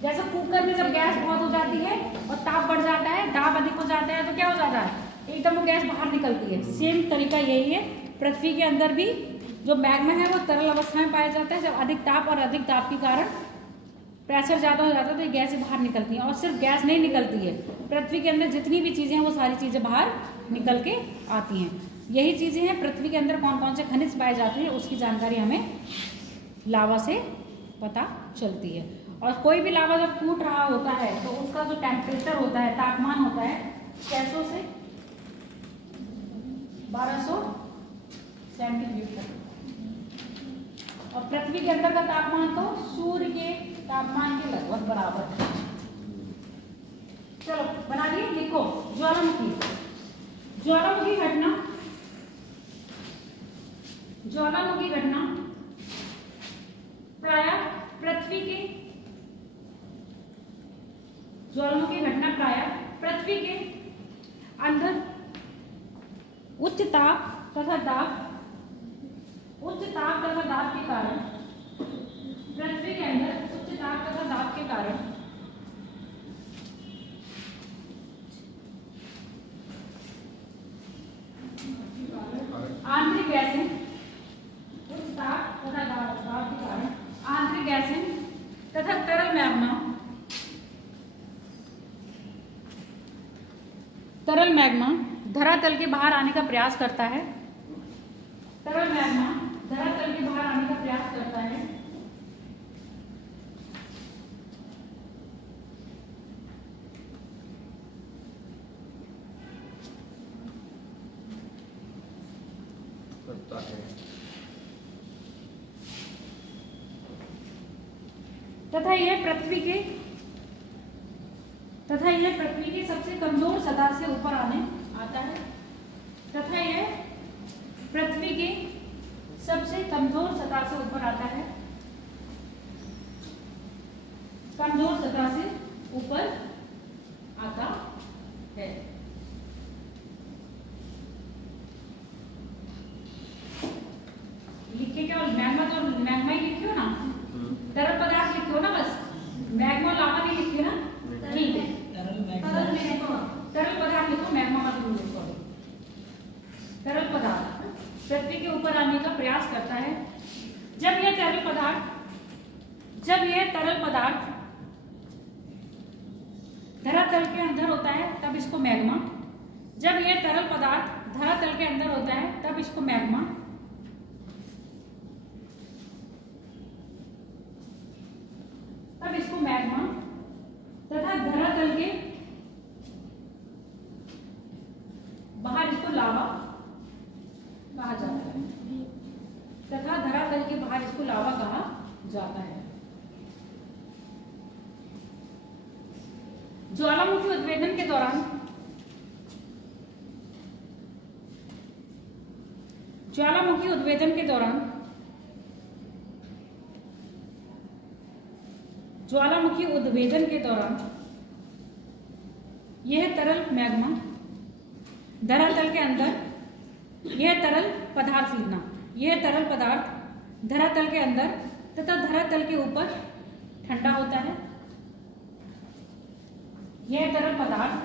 जैसे कुकर में जब गैस बहुत हो जाती है और ताप बढ़ जाता है, दाब अधिक हो जाता है, तो क्या हो जाता है? एकदम वो गैस बाहर निकलती है। सेम तरीका यही है, पृथ्वी के अंदर भी जो मैग्मा है वो तरल अवस्था में पाया जाता है। जब अधिक ताप और अधिक दाब के कारण प्रेशर ज़्यादा हो जाता है तो ये गैसें बाहर निकलती हैं। और सिर्फ गैस नहीं निकलती है, पृथ्वी के अंदर जितनी भी चीज़ें हैं वो सारी चीज़ें बाहर निकल के आती हैं। यही चीज़ें हैं पृथ्वी के अंदर कौन कौन से खनिज पाए जाते हैं, उसकी जानकारी हमें लावा से पता चलती है। और कोई भी लावा जब फूट रहा होता है तो उसका जो टेम्परेचर होता है, तापमान होता है 600 से 1200 सेंटीग्रेड तक। और पृथ्वी के अंदर का तापमान तो सूर्य के तापमान के लगभग बराबर है। चलो बना दिए, लिखो। ज्वालामुखी। ज्वालामुखी घटना, ज्वालामुखी घटना प्रायः पृथ्वी के, ज्वालामुखी घटना प्रायः पृथ्वी के अंदर उच्च ताप तथा दाब, उच्च ताप तथा दाब के कारण, पृथ्वी के अंदर उच्च ताप तथा दाब के कारण आंतरिक गैसें, उच्च ताप तथा दाब के कारण आंतरिक गैसें तथा तरल मैग्मा, तरल मैग्मा धरातल के बाहर आने का प्रयास करता है। तरल मैग्मा धरातल के बाहर आने का प्रयास करता है। तथा यह पृथ्वी की सबसे कमजोर सतह से ऊपर आने आता है। तथा यह पृथ्वी की सबसे कमजोर सतह से ऊपर आता है, कमजोर सतह से ऊपर आता है। लिखे क्या? मैग्मा तो मैग्मा ही लिखियो ना, तरल पदार्थ लिखियो ना, बस मैग्मा लावा नहीं लिखियो ना। ठीक है, तरल पदार्थ लिखो, मैग्मा मत लिखो। तरल पदार्थ पृथ्वी के ऊपर आने का प्रयास करता है। जब यह तरल पदार्थ धरातल के अंदर होता है तब इसको मैग्मा, जब यह तरल पदार्थ धरातल के अंदर होता है तब इसको मैग्मा, तथा धरातल के बाहर इसको लावा कहा जाता है, तथा धरातल के बाहर इसको लावा कहा जाता है। ज्वालामुखी उद्वेदन के दौरान, ज्वालामुखी उद्वेदन के दौरान, ज्वालामुखी उद्वेदन के दौरान यह तरल मैग्मा धरातल के अंदर, यह तरल पदार्थ लिखना, यह तरल पदार्थ धरातल के अंदर तथा धरातल के ऊपर ठंडा होता है। यह तरल पदार्थ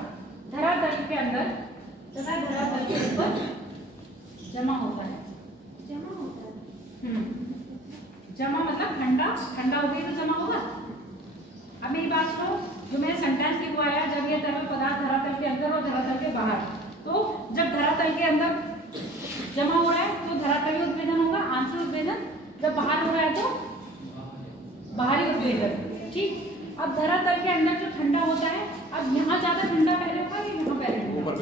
धरातल के अंदर तथा धरातल के ऊपर जमा होता है। जमा होता है, जमा मतलब ठंडा, ठंडा हो गई तो जमा होगा। अब मेरी बात सुनो, जो मैंने सेंटेंस लिखवाया, जब यह तरल पदार्थ धरातल के अंदर और धरातल के बाहर, तो जब धरातल के अंदर जमा हो रहा है तो धरातलीय उद्वेदन होगा, आंतरिक उद्वेदन। जब बाहर हो रहा है तो बाहरी उद्वेदन। ठीक, अब धरातल के अंदर जो ठंडा होता है, अब यहाँ ज्यादा ठंडा पहले होगा कि यहाँ पहले? ऊपर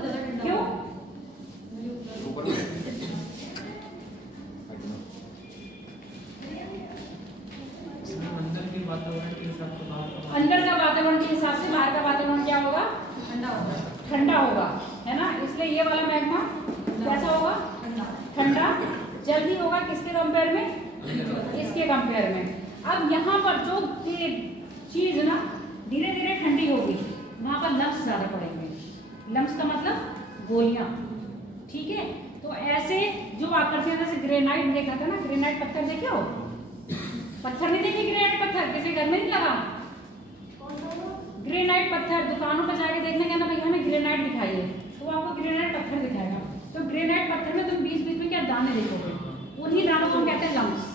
ज्यादा ठंडा। क्यों? मंडल के वातावरण के हिसाब से है ना, इसलिए ये वाला मैग्मा कैसा होगा, ठंडा जल्दी होगा। किसके कंपेयर में, इसके कंपेयर में। अब यहाँ पर जो चीज ना धीरे धीरे ठंडी होगी, वहां पर लम्स ज्यादा पड़ेंगे। लम्स का मतलब गोलियां, ठीक है। तो ऐसे जो आकृतियां, जैसे ग्रेनाइट देखा था ना, ग्रेनाइट पत्थर देखे हो, पत्थर नहीं देखे, ग्रेनाइट पत्थर किसी घर में नहीं लगा। ग्रेनाइट पत्थर दुकानों पर जाके देखने का ना, भैया हमें ग्रेनाइट दिखाइए, तो आपको ग्रेनाइट पत्थर दिखाएगा। तो ग्रेनाइट पत्थर में तुम बीच बीच में क्या दाने देखोगे, उन्हीं दानों को कहते हैं लम्स।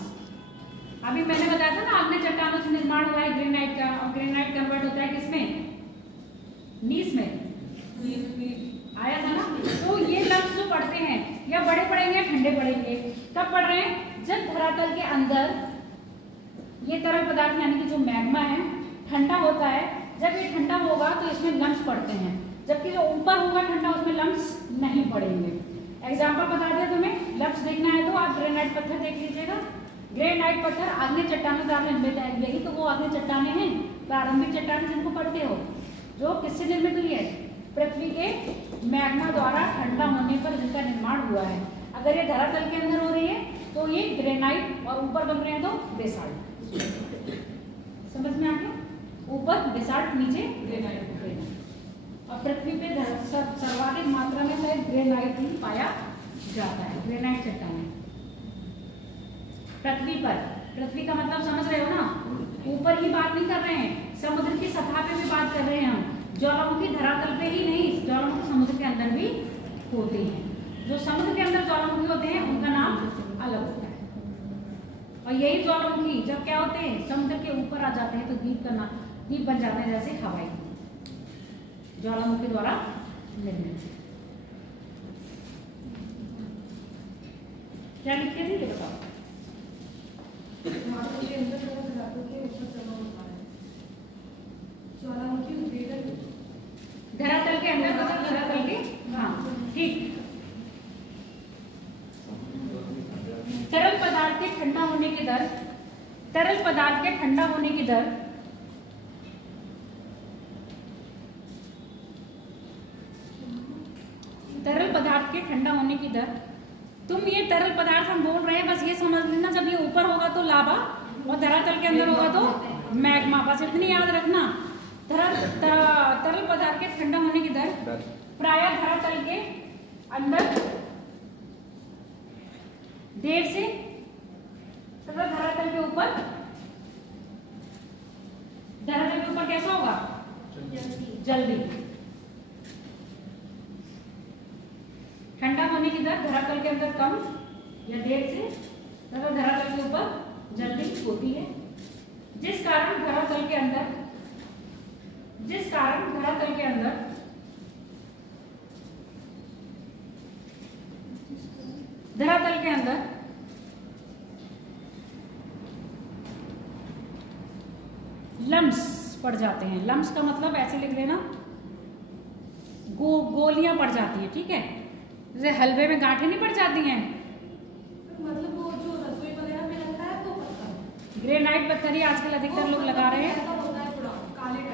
अभी मैंने बताया था ना, आग्नेय चट्टानों से निर्माण हुआ है ग्रेनाइट का, और ग्रेनाइट कन्वर्ट होता है किसमें, नीस में आया था ना। तो ये लम्स जो पड़ते हैं, या बड़े पड़ेंगे या ठंडे पड़ेंगे, कब पड़ रहे हैं, जब धरातल के अंदर ये तरल पदार्थ यानी कि जो मैग्मा है ठंडा होता है। जब ये ठंडा होगा तो इसमें लम्स पड़ते हैं, जबकि जो ऊपर होगा ठंडा उसमें लम्स नहीं पड़ेंगे। एग्जाम्पल बता दें तुम्हें, लम्स देखना है तो आप ग्रेनाइट पत्थर देख लीजिएगा। ग्रेनाइट पत्थर आग्नेय चट्टानों से आपने यही तो वो आग्नेय चट्टाने हैं, प्रारंभिक चट्टानें जिनको पढ़ते हो, जो किससे निर्मित हुई है, पृथ्वी के मैग्मा द्वारा ठंडा होने पर जिनका निर्माण हुआ है। अगर ये धरातल के अंदर हो रही है तो ये ग्रेनाइट, और ऊपर बन रहे हैं तो बेसाल्ट। समझ में आ गया, ऊपर बेसाल्ट, नीचे ग्रेनाइट। और पृथ्वी पे सर्वाधिक मात्रा में शायद ग्रेनाइट ही पाया जाता है, ग्रेनाइट चट्टानें पृथ्वी पर। पृथ्वी का मतलब समझ रहे हो ना, ऊपर ही बात नहीं कर रहे हैं, समुद्र की सतह पे भी बात कर रहे हैं हम। ज्वालामुखी धरातल पे ही नहीं, ज्वालामुखी समुद्र के अंदर भी होते हैं। जो समुद्र के अंदर ज्वालामुखी होते हैं उनका नाम अलग होता है। और यही ज्वालामुखी जब क्या होते हैं, समुद्र के ऊपर आ जाते हैं तो द्वीप का नाम, द्वीप बन जाते हैं, जैसे हवाई ज्वालामुखी द्वारा निर्मित। क्या लिखते थे ये बताओ। धरातल के अंदर तथा धरातल के ऊपर जमा होता है। ज्वालामुखी उद्वेलन, धरातल के अंदर तथा धरातल के, हाँ ठीक। तरल पदार्थ के ठंडा होने की दर, तरल पदार्थ के ठंडा होने की दर तरल पदार्थ के ठंडा होने की दर, तुम ये तरल पदार्थ हम बोल रहे हैं, बस ये समझ लेना, जब ये ऊपर होगा तो लावा और धरातल के अंदर होगा तो मैग्मा, बस इतनी याद रखना। तरल पदार्थ के ठंडा होने की दर प्रायः धरातल के अंदर देर से तथा धरातल के ऊपर, धरातल के ऊपर कैसा होगा, जल्दी। ठंडा होने की दर धरातल के अंदर कम या देर से तथा धरातल के ऊपर जल्दी होती है, जिस कारण धरातल के अंदर लम्स पड़ जाते हैं। लम्स का मतलब ऐसे लिख लेना, गोलियां पड़ जाती हैं, ठीक है। जैसे हलवे में गांठें नहीं पड़ जाती हैं, मतलब वो जो रसोई वगैरह में लगता है तो पत्थर, ग्रेनाइट पत्थर ही आजकल अधिकतर लोग लगा रहे हैं।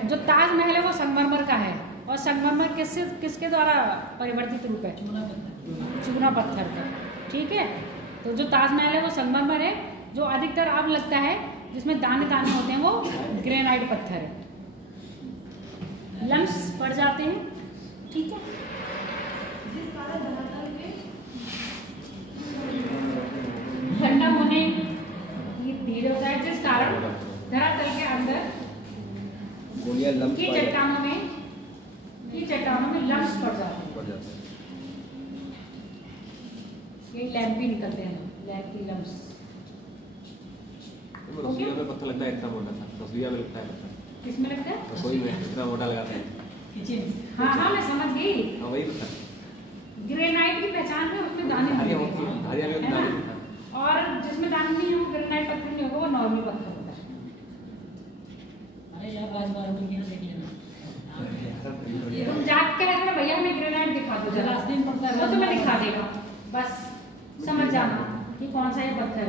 जो ताजमहल है वो संगमरमर का है, और संगमरमर किसके द्वारा परिवर्तित रूप है, चूना पत्थर का, ठीक है। तो जो ताजमहल है वो संगमरमर है, जो अधिकतर अब लगता है जिसमें दाने दाने होते हैं वो ग्रेनाइट पत्थर है। लम्स पड़ जाते हैं, ठीक है। जिस कारण धरातल के ठंडा होने ये धीरे होता है, जिस कारण धरातल के अंदर की चट्टानों में लम्स पड़ जाते हैं। ये लैंप भी निकलते हैं, लैंप की लम्स। रसोई में पत्थर लगता है, इतना मोटा था, रसोई में लगता है पत्थर। किसमें लगता है, रसोई में इतना मोटा लगाते हैं। हाँ हाँ मैं समझ गई, हाँ वही पत्थर। ग्रेनाइट की पहचान है उसमें दाने धारियाँ नहीं होती हैं, धारियाँ में है ना? दाने होता है। और जिसमें दाने नहीं है वो ग्रेनाइट पत्थर नहीं होगा, वो नॉर्मल पत्थर होता है। अरे यार बार देख लेना, तुम जाग के रहना, भैया हमें ग्रेनाइट दिखा दो जरा, दिन पड़ता है, वो तुम्हें दिखा देगा, बस समझ जाना कि कौन सा ये पत्थर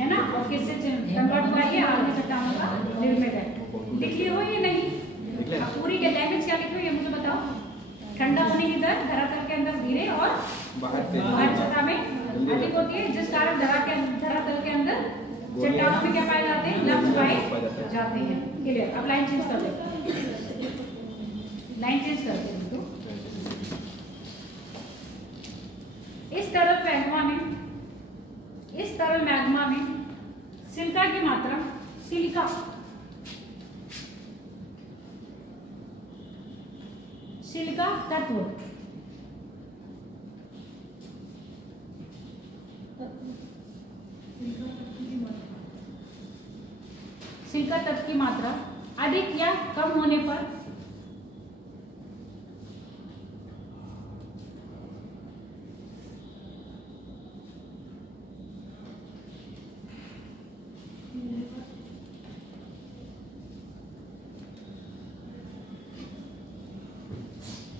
है ना, और किससे कन्वर्ट हुआ है, ये आगे चट्टानों का निर्मित है। लिख ली हो ये नहीं, पूरी लैंग्वेज क्या लिखी हो ये मुझे बताओ। ठंडा होने की दर धरातल बाहर पे बाहर सतह में अधिक होती है, जिस कारण धरातल के अंदर चट्टानों में क्या पाए जाते हैं, लम्ब पाए जाते हैं। क्लियर। अब लाइन चेंज कर देते, लाइन चेंज करते हैं। तो इस तरल मैग्मा में सिलिका की मात्रा, सिलिका तत्व सिलिका तत्व की मात्रा अधिक या कम होने पर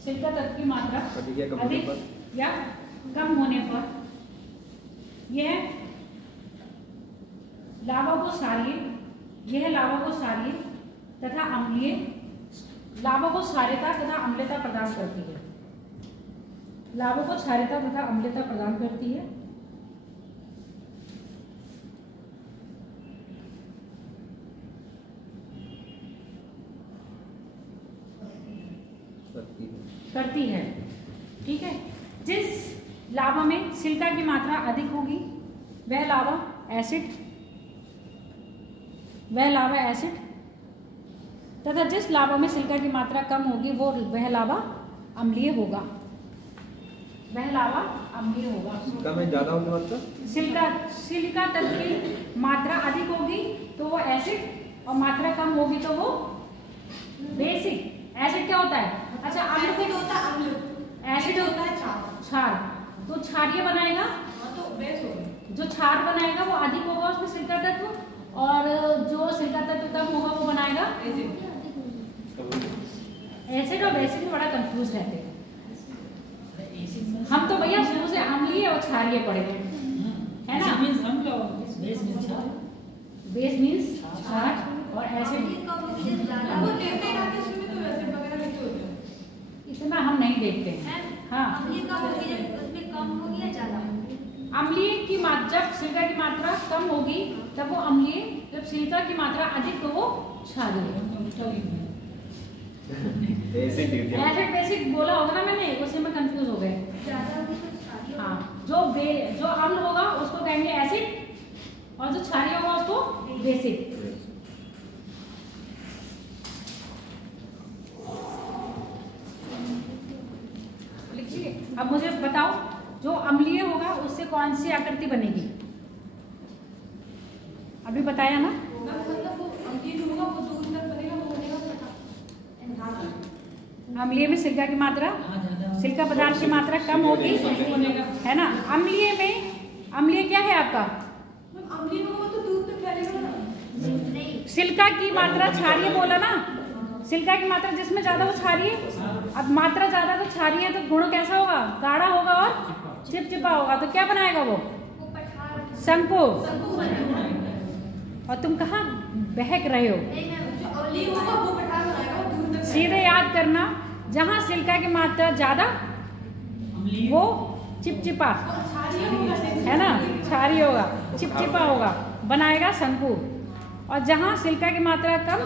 सिलिका तत्व की मात्रा अधिक या कम होने पर यह लावा को सारीय तथा अम्लीय, लावा को क्षारीयता तथा अम्लता प्रदान करती है। लावा को क्षारीयता तथा अम्लता प्रदान करती है। करती है। ठीक है। जिस लावा में सिलिका की मात्रा अधिक होगी वह लावा एसिड तथा जिस लावा में सिलिका की मात्रा कम होगी वह लावा अम्लीय होगा। सिलिका में ज्यादा होने मतलब सिलिका तत्व की मात्रा अधिक होगी तो वो एसिड और मात्रा कम होगी तो वो बेसिक। एसिड क्या होता है? अच्छा, एसिड होता है अम्ल, एसिड होता है क्षार। तो क्षारीय बनाएगा तो बेस होगा। जो क्षार बनाएगा वो अधिक होगा उसमें सिलिका तत्व, और जो सिलिका तत्व कम होगा वो बनाएगा एसिड। और बेसिक में बड़ा कंफ्यूज रहते हैं हम तो भैया शुरू से अम्लीय और क्षारीय पढ़े हैं, है ना। बेस मीन्स क्षार और एसिड। इतना हम नहीं देखते हैं। हाँ, अम्लीय की मात्रा, जब सिलिका की मात्रा कम होगी तब वो अम्लीय, जब सिलिका की मात्रा अधिक तो वो क्षारीय। एसिड बेसिक बोला होगा ना मैंने, उसी में कंफ्यूज हो गए। हाँ, जो अम्ल होगा उसको कहेंगे एसिड और जो क्षारीय होगा उसको बेसिक। अब मुझे बताओ, जो अम्लीय होगा उससे कौन सी आकृति बनेगी? अभी बताया ना। अम्लीय में सिलिका की मात्रा, सिलिका पदार्थ की मात्रा कम होगी, है ना। अम्लीय क्या है आपका? सिलिका की मात्रा क्षारीय बोला ना। सिलिका की मात्रा जिसमें ज्यादा वो क्षारीय। अब मात्रा ज्यादा तो क्षारीय है तो गुण कैसा होगा? गाढ़ा होगा और चिपचिपा होगा। तो क्या बनाएगा वो? शंकु। और तुम कहाँ बहक रहे हो? सीधे याद करना, जहाँ सिलिका की मात्रा ज्यादा वो चिपचिपा, है ना, क्षारीय होगा, चिपचिपा होगा, बनाएगा शंकु। और जहाँ सिलिका की मात्रा कम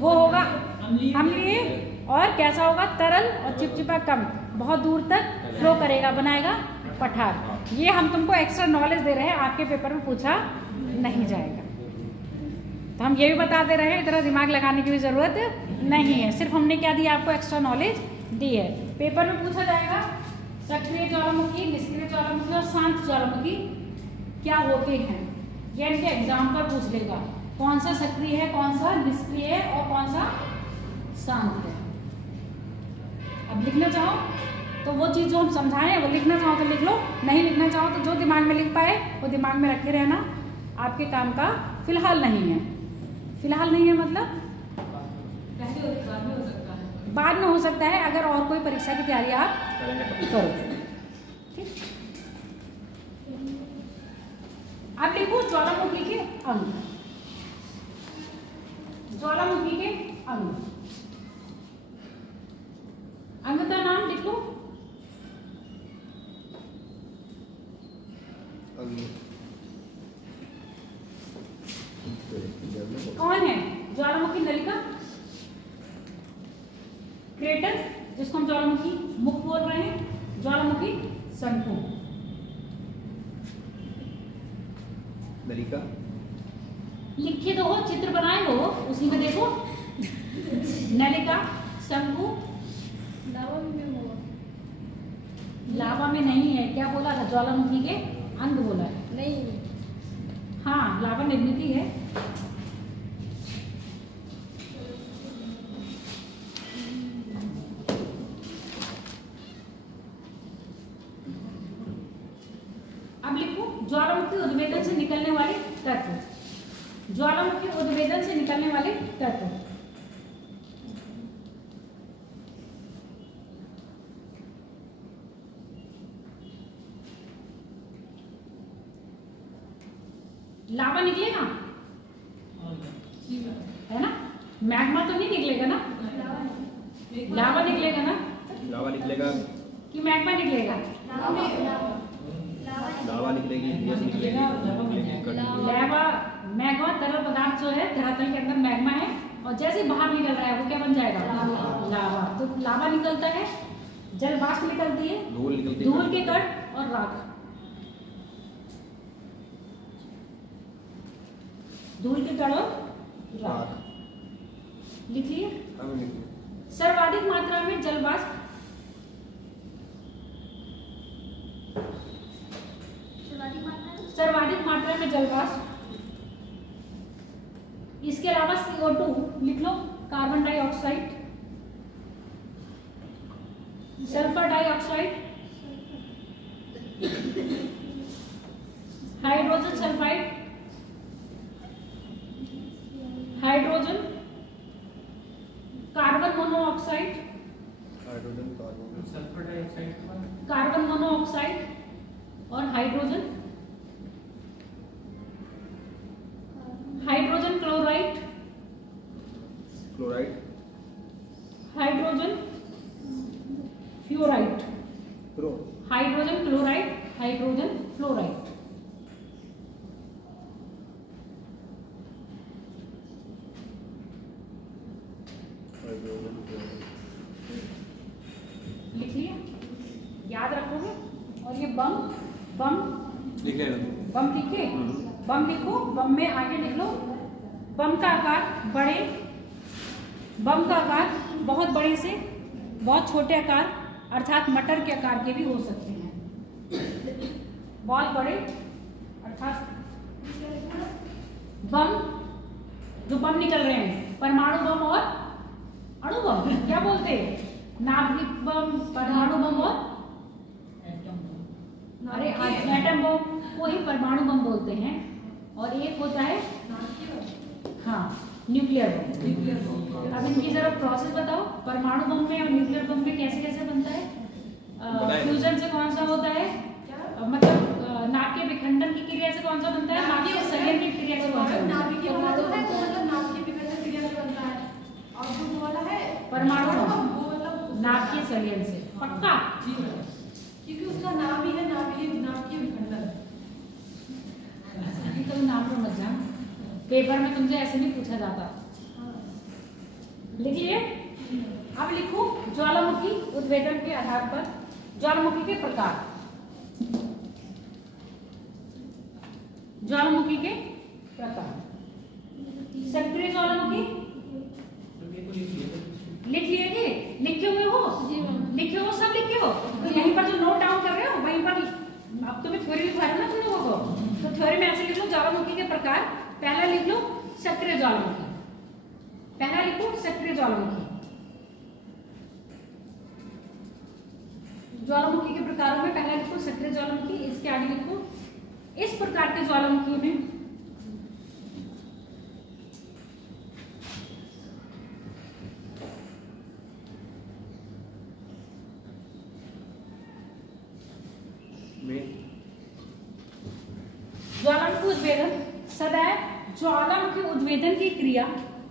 वो होगा अम्लीय, और कैसा होगा? तरल और चिपचिपा, कम, बहुत दूर तक फ्लो करेगा, बनाएगा पठार। ये हम तुमको एक्स्ट्रा नॉलेज दे रहे हैं, आपके पेपर में पूछा नहीं जाएगा। तो हम ये भी बता दे रहे हैं, इतना दिमाग लगाने की भी जरूरत नहीं है। सिर्फ हमने क्या दिया आपको? एक्स्ट्रा नॉलेज दी है। पेपर में पूछा जाएगा सक्रिय ज्वालामुखी, निष्क्रिय ज्वालामुखी और शांत ज्वालामुखी क्या होते हैं, ये इनके एग्जाम पर पूछ लेगा। कौन सा सक्रिय है, कौन सा निष्क्रिय है और कौन सा शांत है। अब लिखना चाहो तो वो चीज़ जो हम समझाएं वो लिखना चाहो तो लिख लो, नहीं लिखना चाहो तो जो दिमाग में लिख पाए वो दिमाग में रखे रहना। आपके काम का फिलहाल नहीं है। फिलहाल नहीं है मतलब बाद में हो सकता है, अगर और कोई परीक्षा की तैयारी आप करो। ठीक। अब लिखो ज्वालामुखी के अंग। ज्वालामुखी के अंग, अंग का नाम लिख लो। कौन है ज्वालामुखी नलिका? क्रेटर, जिसको हम ज्वालामुखी मुख बोल रहे हैं, ज्वालामुखी शंकु। नलिका लिखे तो हो, चित्र बनाए हो, उसी में देखो। नलिका, शंकु। लावा में होगा। लावा में नहीं है, क्या बोला था? ज्वालामुखी के अंग बोला है। नहीं, हाँ, लावा निर्मित है। अब लिखो ज्वालामुखी उद्वेदन से निकलने वाले तत्व। ज्वालामुखी उद्वेदन से निकलने वाले तत्व। लावा निकलेगा, है ना? मैग्मा तो नहीं निकलेगा ना? लावा निकलेगा ना? लावा निकलेगा कि मैग्मा निकलेगा? लावा निकलेगी, गैस निकलेगी। लावा, मैग्मा तरल पदार्थ जो है धरातल के अंदर मैग्मा है, और जैसे ही बाहर निकल रहा है वो क्या बन जाएगा? लावा। तो लावा निकलता है, जल वाष्प निकलती है, धूल निकलती है, धूल के कण और राख। धूल के कण और राख लिख लिए। सर्वाधिक मात्रा में जल वाष्प, सर्वाधिक मात्रा में जल वाष्प। इसके अलावा CO2 लिख लो, carbon dioxide, sulphur dioxide, hydrogen sulphide, hydrogen, carbon monoxide, sulphur dioxide, carbon monoxide और hydrogen, hydrogen chloride, chloride, hydrogen fluoride, hydrogen chloride, hydrogen fluoride. लिख लिया, याद रखोगे। और ये बम, बम लिख लेना। बम लिखे, बम लिखो, बम में आगे लिख लो। बम का आकार बड़े, बम का आकार बहुत बड़े से बहुत छोटे आकार अर्थात मटर के आकार के भी हो सकते हैं। बहुत बड़े अर्थात बम, जो बम निकल रहे हैं, परमाणु बम और अणु बम, क्या बोलते हैं? नाभिक बम, परमाणु बम और अरे एटम बम को ही परमाणु बम बोलते हैं। और एक होता है हाँ न्यूक्लियर बम। अब इनकी जरा प्रोसेस बताओ, परमाणु बम में और न्यूक्लियर बम में कैसे कैसे बनता है? फ्यूजन से कौन सा होता है? मतलब नाभिक के विखंडन की क्रिया से कौन सा बनता है? नाभिक के संलयन की क्रिया से कौन सा बनता है? और जो वाला है परमाणु बम, वो मतलब नाभिकीय संलयन से। पक्का? क्योंकि उसका नाम ही है नाभिकीय विखंडन। तो नाम तो मत जान, पेपर में तुमसे ऐसे नहीं पूछा जाता। लिखिए। अब लिखो ज्वालामुखी उद्वेदन के आधार पर ज्वालामुखी के प्रकार। ज्वालामुखी के प्रकार। सक्रिय ज्वालामुखी लिख लिए कि लिखे हुए हो? लिखे हो, सब लिखे हो? तो यहीं पर जो नोट डाउन कर रहे हो वहीं पर अब तुम्हें थ्योरी लिखवा है ना तुम लोगों को, तो थ्योरी में ऐसे लिख लो ज्वालामुखी के प्रकार। पहला लिख लो सक्रिय ज्वालामुखी, पहला लिखो सक्रिय ज्वालामुखी। ज्वालामुखी के प्रकारों में पहला लिखो सक्रिय ज्वालामुखी। इसके आगे लिखो इस प्रकार के ज्वालामुखी में ज्वालामुखी उद्वेदन सदैव ज्वालामुखी उद्वेदन की क्रिया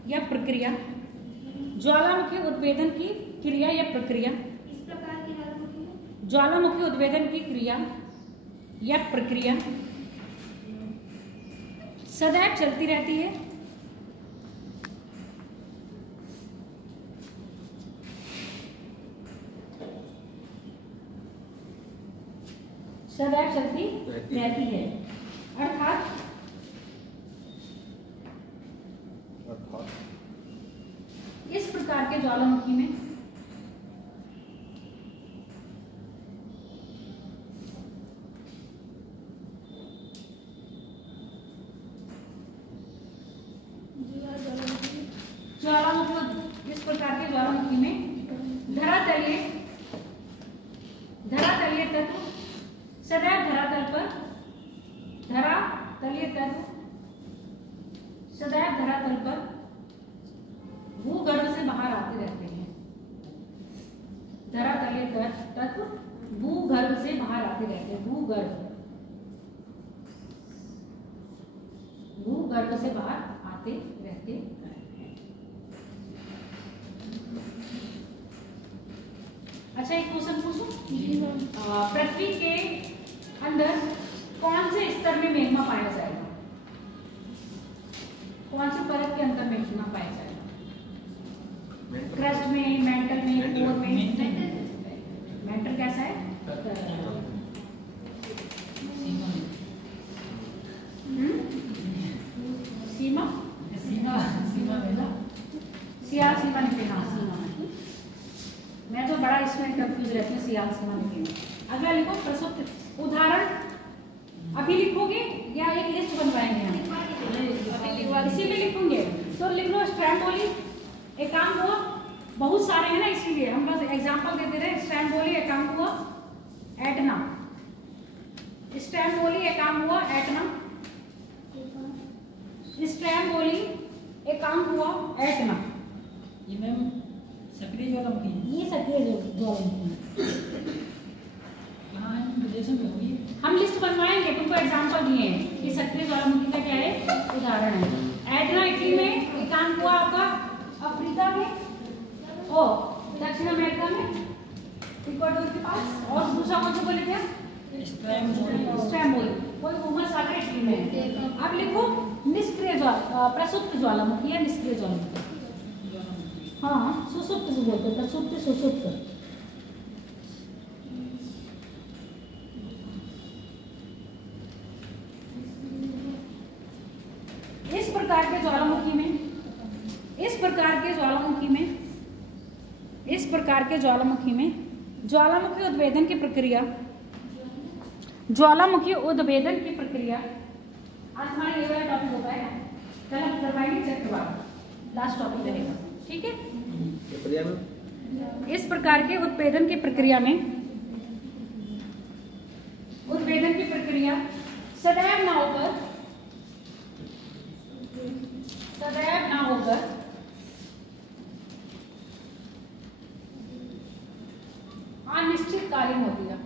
या प्रक्रिया, ज्वालामुखी उद्वेदन की क्रिया या प्रक्रिया, इस प्रकार की ज्वालामुखी में ज्वालामुखी उद्वेदन की क्रिया या प्रक्रिया सदैव चलती रहती है। सदैव चलती रहती है अर्थात इस प्रकार के ज्वालामुखी में ज्वालामुखी इस प्रकार के ज्वालामुखी में धरातलीय तत्व सदैव धरातल पर धरातलीय तत्व सदैव धरातल पर भूगर्भ से बाहर आते रहते हैं। धरातलीय तत्व भूगर्भ से बाहर आते रहते हैं। भूगर्भ से बाहर आते रहते हैं। अच्छा, एक क्वेश्चन पूछूं? पृथ्वी के अंदर कौन से स्तर में मैग्मा पाया जाएगा? कौन से परत के अंदर मैग्मा पाया जाएगा? क्रस्ट में, मेंटल में, कोर में? मेंटल कैसा है? सीमा निकले। हाँ, सीमा। मैं तो बड़ा इसमें कंफ्यूज रहती हूँ सियाल सीमा निकले। अगला लिखो प्रसुप्त। उदाहरण अभी लिखोगे या एक लिस्ट बनवाएंगे हम? इसी में लिखोगे तो लिख लो स्ट्रैम्बोली। एक काम हुआ, बहुत सारे हैं ना, इसीलिए हम बस एग्जांपल देते रहे। स्ट्रैम्बोली एक काम हुआ, एटना। स्ट्रैम्बोली एक काम हुआ, एटना। स्ट्रैम्बोली एक काम हुआ, एटना। ये मैम सक्रिय ज्वालामुखी है। ये सक्रिय ज्वालामुखी हाँ, विदेशों में होगी। हम लिस्ट बनवाएंगे, तुमको एग्जांपल दिए हैं कि सक्रिय ज्वालामुखी का क्या है, उदाहरण है। एटना इटली में एक काम हुआ आपका, अफ्रीका में और दक्षिण अमेरिका में, इक्वाडोर के पास। और दूसरा कौन सा बोले क्या? स्ट्रैम्बोली। कोई उमस वाला इटली में है। अब लिखो निष्क्रिय प्रसुप्त ज्वालामुखी या निष्क्रिय ज्वालामुखी। हाँ, सुसुप्त भी बोलते हैं, प्रसुप्त सुसुप्त। इस प्रकार के ज्वालामुखी में ज्वालामुखी उद्भेदन की प्रक्रिया आज हमारा ये वाला टॉपिक होता है। कल हम करवाएंगे चक्रवात, लास्ट टॉपिक रहेगा, ठीक है? इस प्रकार के उत्पेदन की प्रक्रिया में सदैव ना होकर अनिश्चितकालीन होती है।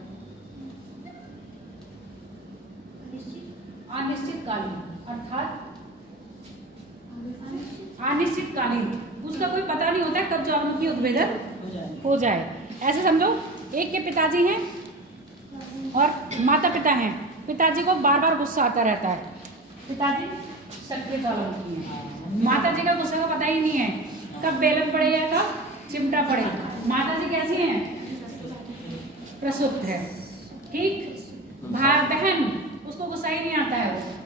अनिश्चितकालीन अर्थात अनिश्चितकालीन, उसका कोई पता नहीं होता है कब ज्वालामुखी उद्भेदन हो जाए। ऐसे समझो, एक के पिताजी हैं और माता पिता हैं। पिताजी को बार बार गुस्सा आता रहता है, पिताजी सक्रिय ज्वालामुखी है। माता जी का गुस्से को पता ही नहीं है कब बेलन पड़े या कब चिमटा पड़े। माता जी कैसी हैं? प्रसुप्त है, ठीक। भाई बहन, उसको गुस्सा ही नहीं आता है,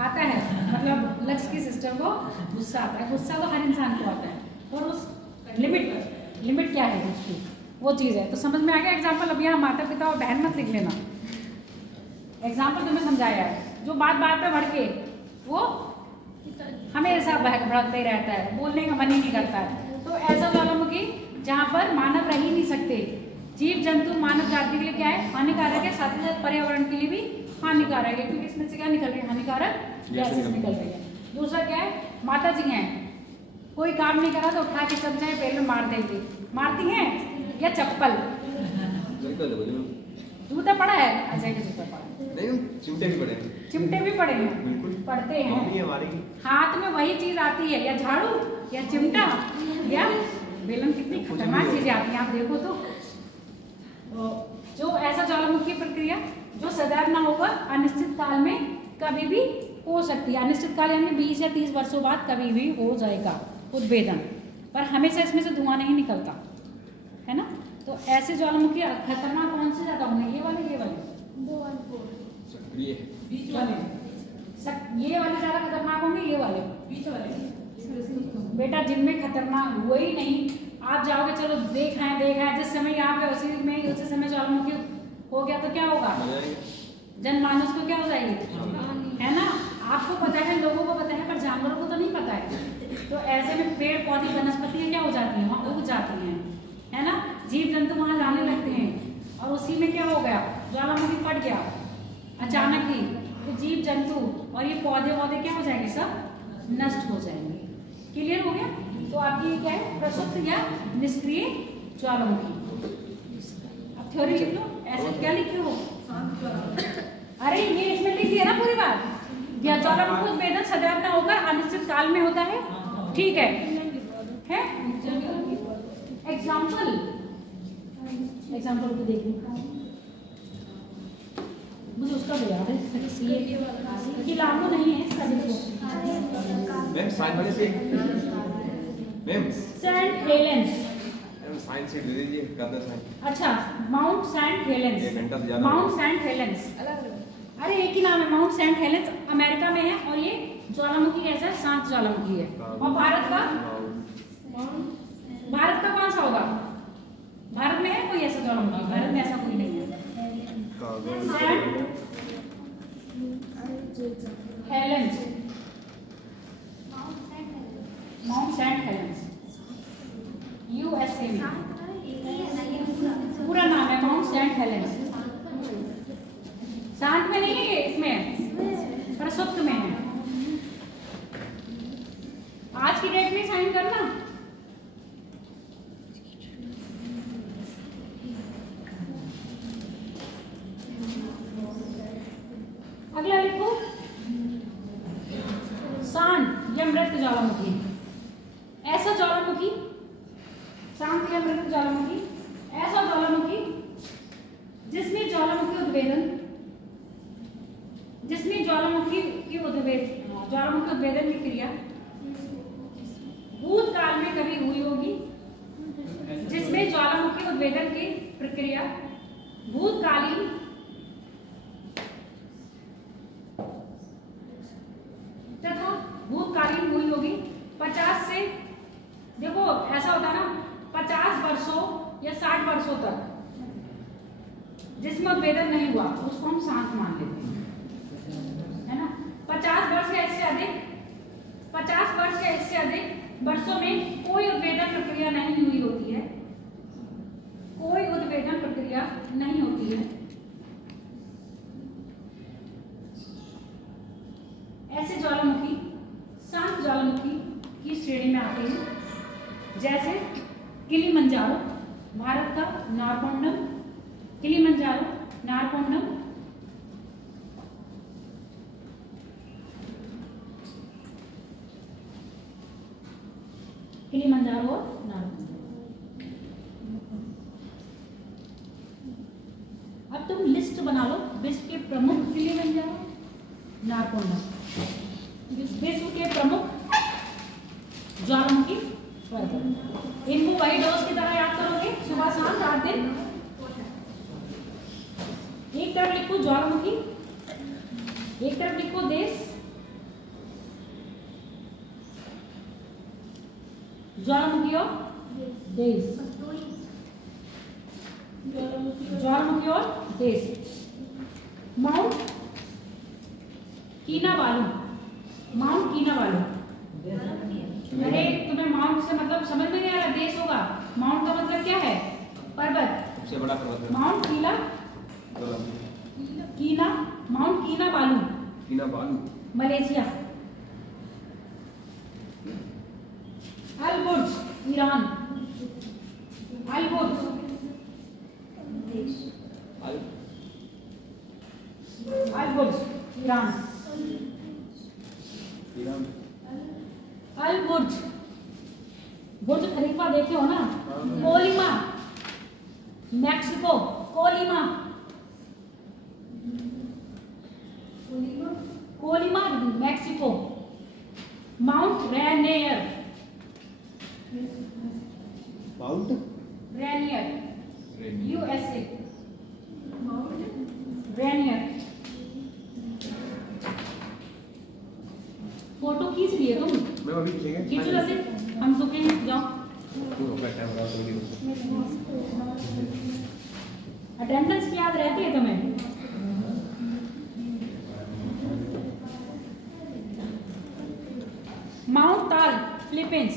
आता है, मतलब लक्ष्य की सिस्टम को गुस्सा आता है। गुस्सा तो हर इंसान को आता है, और उस लिमिट क्या है उसकी, वो चीज़ है। तो समझ में आ गया एग्जाम्पल? अब यहाँ माता पिता और बहन मत लिख लेना, एग्जाम्पल तुम्हें समझाया है। जो बात पे भड़के वो हमेशा भड़कता ही रहता है, बोलने का मन ही नहीं करता है। तो ऐसा ज्वालामुखी जहाँ पर मानव रह ही नहीं सकते, जीव जंतु मानव जाति के लिए क्या है, हानिकारक है, साथ ही साथ पर्यावरण के लिए भी हानिकारक है, क्योंकि इसमें से क्या निकल रही है, हानिकारक गैसेस निकल रही है। दूसरा क्या है, माता जी हैं, कोई काम नहीं करा तो उठा के चल जाए, पेड़ में मार देंगे। मारती हैं या चप्पल? जूता पड़ा है, अजय का जूता पड़ा है, चिमटे भी पड़े हैं, पड़ते हैं। हाथ में वही चीज आती है, या झाड़ू या चिमटा या बेलन। कितनी खतरनाक चीजें आती हैं, आप देखो तो। जो ऐसा ज्वालामुखी प्रक्रिया जो सदैव ना होगा, अनिश्चित काल में कभी भी हो सकती है। अनिश्चित काल यानी 20 या 30 वर्षों बाद कभी भी हो जाएगा उद्भेदन, पर हमेशा इसमें से धुआं नहीं निकलता है ना। तो ऐसे ज्वालामुखी खतरनाक कौन से ज्यादा होंगे, ये वाले सक्रिय बीच वाले ये वाले ज्यादा खतरनाक होंगे, ये वाले बीच वाले बेटा जिनमें खतरनाक हुआ ही नहीं, आप जाओगे चलो देखा है जिस समय यहाँ पे उसी समय ज्वालामुखी हो गया तो क्या होगा, जनमानस को क्या हो जाएगी, है ना। आपको पता है, लोगों को पता है, पर जानवरों को तो नहीं पता है। तो ऐसे में पेड़ पौधे वनस्पतियाँ क्या हो जाती हैं, वहाँ उग जाती हैं, है ना। जीव जंतु वहाँ जाने लगते हैं और उसी में क्या हो गया, ज्वालामुखी फट गया अचानक ही, तो जीव जंतु और ये पौधे क्या हो जाएंगे, सब नष्ट हो जाएंगे। क्लियर हो गया। तो आपकी क्या है, प्रसुप्त या निष्क्रिय ज्वालामुखी। अब थ्योरी लिख लो, ऐसे क्या लिखे हो, अरे ये इसमें लिख दिया ना पूरी बात। या ज्वालामुखी उद्भेदन सदैव न होकर अनिश्चित काल में होता है, ठीक है। एग्जाम्पल को देखिए, मुझे उसका भी याद है कि लागू नहीं है इसका। मैम साइन वाले से मैम सेंट हेलेंस, साइन से दे दीजिए, कर दो साइन। अच्छा Mount Saint Helens, Mount Saint Helens, अरे एक ही नाम है, माउंट सेंट हेलेंस अमेरिका में है और ये ज्वालामुखी कैसा है, शांत ज्वालामुखी है। और भारत का कौन सा होगा, भारत में है कोई ऐसा ज्वालामुखी, भारत में ऐसा कोई नहीं है। Helens, Mount Saint Helens, USA में, पूरा नाम है माउंट सेंट हेलेंस। शांत में नहीं है ये, इसमें प्रसुप्त में है। आज की डेट में साइन करना। अगला लिखो, शांत या मृत ज्वालामुखी। ऐसा ज्वालामुखी, शांत या मृत ज्वालामुखी, ऐसा ज्वालामुखी जिसमें ज्वालामुखी उद्भेदन की क्रिया भूतकाल में कभी हुई होगी, जिसमें ज्वालामुखी उद्भेदन की प्रक्रिया भूतकालीन तथा भूतकालीन हुई होगी। 50 से, देखो ऐसा होता है ना, 50 वर्षों या 60 वर्षों तक जिसमें उद्भेदन नहीं हुआ उसको हम शांत मान लेते हैं, है ना। 50 वर्ष या इससे अधिक वर्षों में कोई उद्भेदन प्रक्रिया नहीं हुई होती है, कोई उद्भेदन प्रक्रिया नहीं होती है। ऐसे ज्वालामुखी शांत ज्वालामुखी की श्रेणी में आते हैं, जैसे किलिमंजारो, भारत का नारकोंडम, किलिमंजारो, नारकोंडम, किलिमंजारो और नारकोंडम। अब तुम लिस्ट बना लो विश्व के प्रमुख किलिमंजारो, नारकोंडम, विश्व के प्रमुख ज्वालामुखी पर्वत। इनको वही डोज की तरह याद करोगे, सुबह शाम रात दिन। एक तरफ लिखो ज्वालामुखी, एक तरफ लिखो देश, ज्वालामुखी और देश, ज्वालामुखी और देश। Mount Kinabalu, Mount Kinabalu. अरे तुम्हें माउंट से मतलब समझ में नहीं आ रहा, देश होगा। माउंट का मतलब क्या है, पर्वत, सबसे बड़ा पर्वत। Mount Mount Kinabalu, Malaysia. Alborz, Iran, Alborz Iran, Alborz, Burj Khalifa देखे हो ना। Colima, Mexico, Colima, Colima Mexico, Mount Rainier, Mount Rainier USA, Rainier. Photo खींच लिए तुम? मैं अभी खींचेंगे। खींचो जैसे हम तो कहीं जाओ। अटेंडेंस की याद रहती है तुम्हें? माउंट ताल फिलीपींस,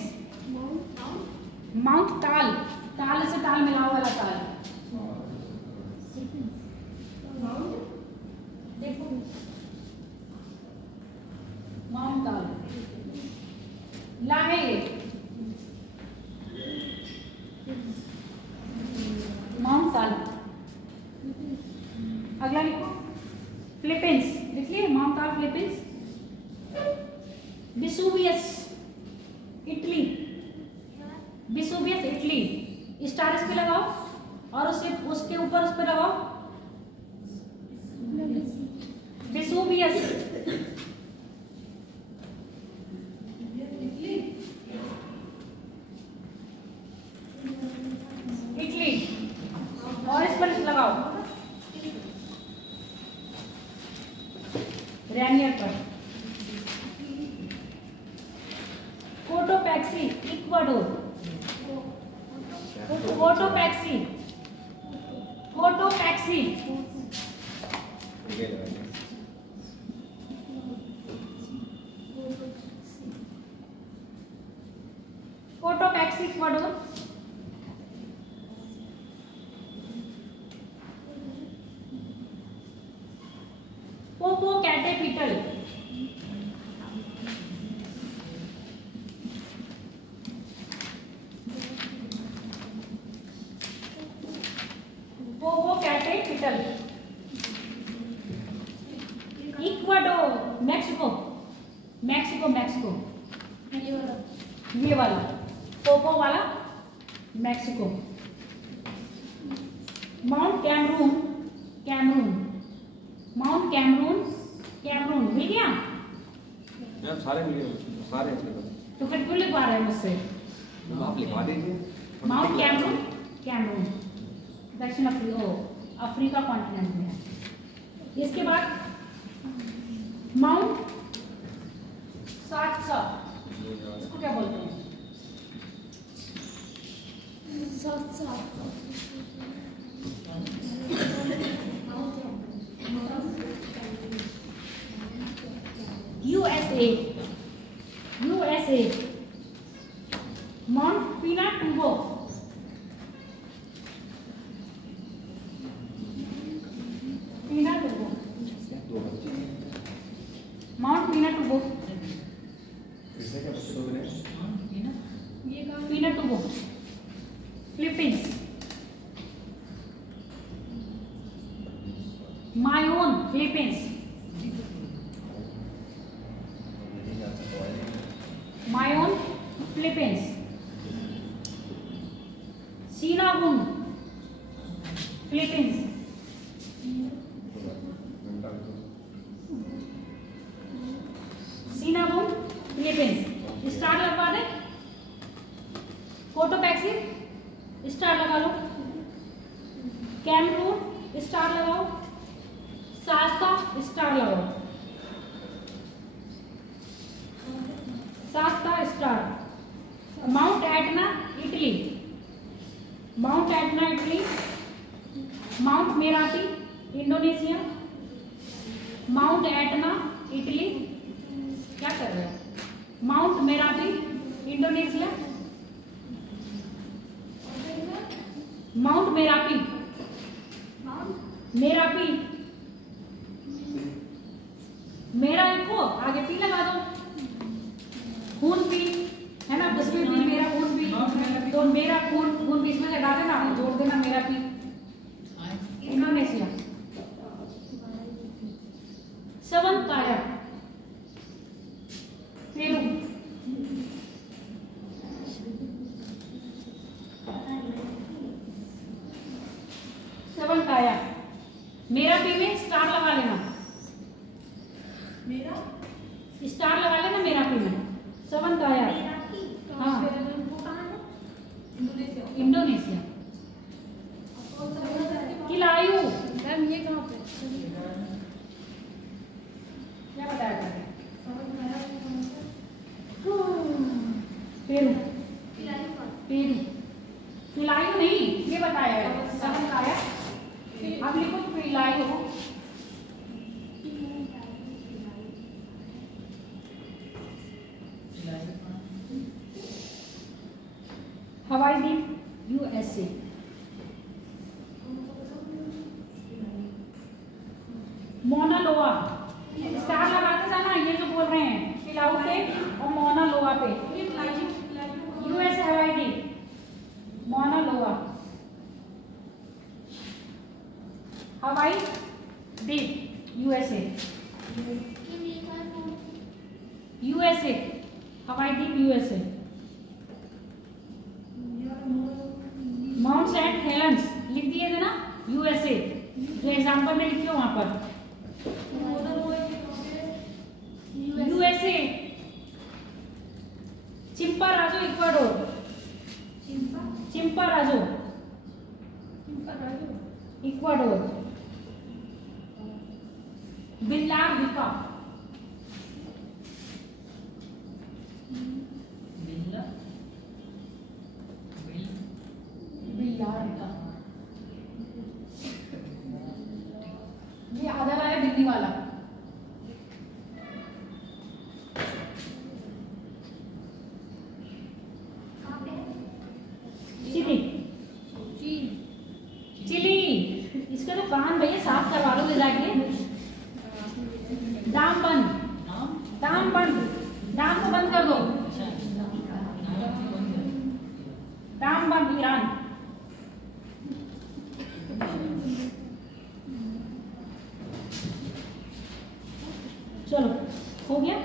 माउंट ताल, ताल से ताल मिलाओ वाला ताल, देखो माउंट ताल लाहे, माउंट ताल। अगला लिखो फिलीपींस, लिख लिए माउंट ताल Philippines. Vesuvius Italy, Vesuvius Italy, star इस पे लगाओ और उसके ऊपर उस पे लगाओ विसुवियस, इटली, और इस पर लगाओ रेनियर पर। Cotopaxi Ecuador, Cotopaxi, Cotopaxi, Cotopaxi Ecuador. Popocatepetl, Popocatepetl, Ecuador, Mexico, Mexico, Mexico, ये वाला पोपो वाला Mexico. Mount Cameroon, Cameroon, Mount Cameroon, Cameroon मिल गया? यार सारे मिल गए, सारे अच्छे हैं। तो फिर क्यों लिखवा रहे हैं मुझसे? आप लिखवा दीजिए। माउंट कैमरून, कैमरून दक्षिण अफ्रीका कॉन्टिनेंट में है। इसके बाद माउंट सात्सा, इसको क्या बोलते हैं? USA, USA, Mount Pinatubo, Pinatubo, Mount Pinatubo, किसने क्या बच्चे लोग ने? Pinatubo, Philippines. Mayon Philippines, Mayon Philippines. Sinabung Philippines, Sinabung Philippines. Star लगवा दे, कोटोपैक्सी स्टार लगा लो, कैमरून स्टार लगाओ, सास्ता स्टार लगाओ, Shasta star. Mount Etna Italy, Mount Etna Italy. Mount Merapi Indonesia, Mount Etna Italy. क्या कर रहे हो? Mount Merapi Indonesia, Mount Merapi, Merapi, मेरा लिखो आगे पी लगा दो, खून पी है ना, उसमें भी मेरा खून पी, तो मेरा खून, खून बीच में लगा देना, जोड़ देना मेरा पी। इंडोनेशिया। सवन काया पेरू, सवन काया। मेरा पी में स्टार लगा लेना, मेरा स्टार लगा लेना मेरा पे में। सेवन का है। हाँ इंडोनेशिया। किलायू मैम ये कहाँ पे? क्या बताया था? पेरू। पेरू पिलायू नहीं, ये बताया है। सेवन का आया। अब लिखो पिलायू। हवाई द्वीप यूएसए। मोना लोआ। स्टार लगाते जाना, ये जो बोल रहे हैं पिलाऊ पे और मोना लोआ पे। यूएस हवाई द्वीप मोना लोआ हवाई द्वीप यूएसए। यूएसए हवाई द्वीप यूएसए। माउंट सेंट हेलेंस लिख दिए थे ना यूएसए, जो एग्जाम्पल में लिखिए वहां पर। यूएसए। चिंपाराजो इक्वाडोर। चिंपाराजो इक्वाडोर। बिल्लार द्वीपा। बिल्लार द्वीपा। ये आधा आया बिल्ली वाला। चिली। चिली। इसका तो कान भैया साफ करवा लो ले जाके। दाम बंद। दाम बंद। दाम को बंद कर दो। दाम बंद ईरान। चलो हो गया।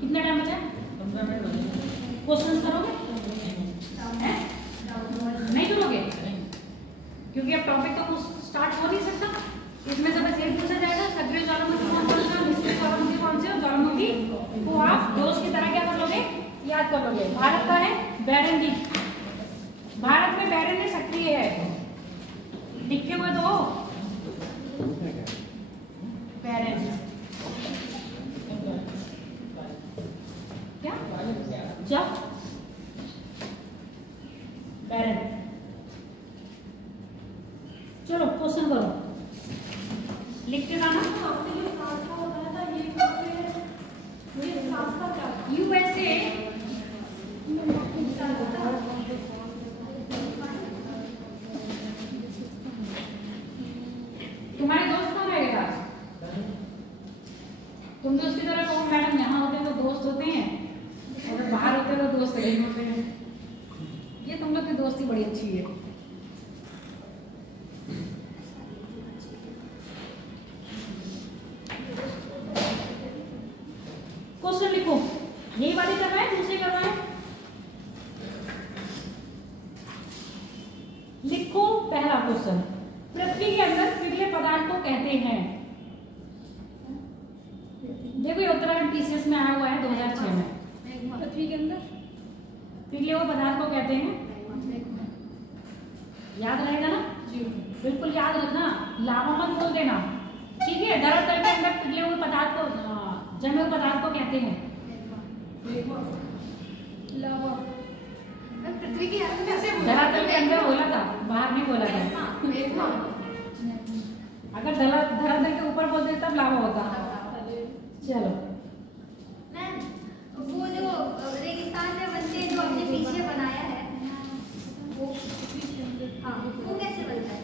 कितना टाइम बचा? 15 मिनट। क्वेश्चन करोगे? हैं? नहीं करोगे? क्योंकि अब टॉपिक तो स्टार्ट हो नहीं सकता। इसमें से बस यही पूछा जाएगा सक्रिय ज्वालामुखी कौन कौन सा, निष्क्रिय ज्वालामुखी कौन से, ज्वालामुखी को आप डोज की तरह क्या कर लोगे? याद कर लोगे। भारत का है बैरन द्वीप। भारत में बैरन में सक्रिय है। लिखे हुए तो बैरन क्या जब बैरन। चलो क्वेश्चन करो, लिख के जाना। यूएसए तुम्हारे दोस्त कौन रहेगा? तुम दोस्त की तरह कहो मैडम यहाँ होते तो दोस्त होते हैं और बाहर होते तो दोस्त नहीं होते हैं। ये तुम लोग की दोस्ती बड़ी अच्छी है। क्वेश्चन लिखो। यही वाली करवाए दूसरे करवाए? लिखो पहला क्वेश्चन। पृथ्वी के अंदर पिघले पदार्थ को कहते हैं। देखो ये उत्तराखंड टीसीएस में आया हुआ है 2006 में। पृथ्वी के अंदर पिघले हुए पदार्थ को कहते हैं। याद रहेगा ना? बिल्कुल याद रखना, लावा मत बोल देना, ठीक है? धरातल के अंदर पिघले हुए पदार्थ को, जमे हुए पदार्थ को कहते हैं लावा। पृथ्वी के अंदर से धरातल के अंदर बोला था, बाहर नहीं बोला था। अगर धरातल के ऊपर बोलते तब लावा होता। चलो मैम, वो जो रेगिस्तान में बनते हैं जो आपने पीछे बनाया है वो, हाँ वो कैसे बनता है?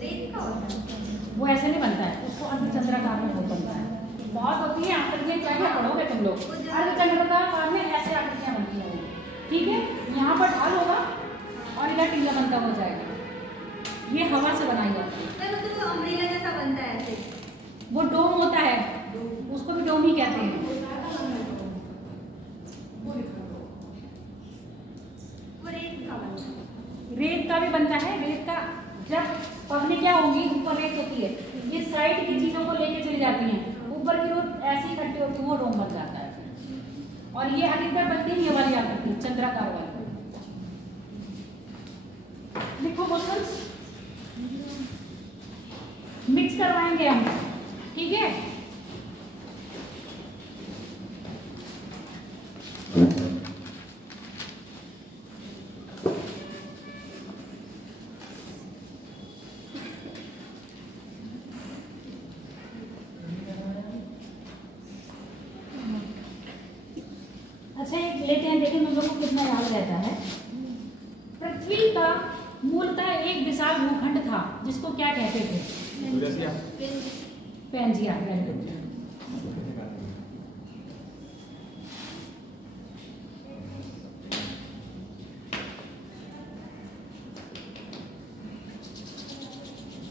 रेत का होता है? वो ऐसे नहीं बनता है, उसको अर्धचंद्राकार में बहुत बनता है। बहुत होती है आकृतियां, क्या पढ़ोगे तुम लोग? अर्धचंद्राकार में ऐसे आकृतियां बनती हैं, ठीक है? यहाँ पर ढाल होगा और इधर टीला बनता हो जाएगा। ये हवा से बनाई जाती है। मैम तो अम्ब्रेला जैसा बनता है ऐसे। वो डोम होता है, उसको भी डोम ही कहते हैं। वो रेत का बनता है। रेत का भी बनता है। रेत का जब पवनें क्या होंगी, ऊपर रेत होती है, ये साइड की चीजों को लेके चली जाती हैं, ऊपर की ओर ऐसी इकट्ठी होती है, वो डोम बन जाता है। और ये अधिकतर बनती है ये वाली आकृति, चंद्राकार वाली। लिखो क्वेश्चंस, मिक्स करवाएंगे हम, ठीक है। अच्छा एक लेते हैं, देखिए तुम लोग को कितना याद रहता है। पृथ्वी का मूलतः एक विशाल भूखंड था जिसको क्या कहते थे? पैंजिया।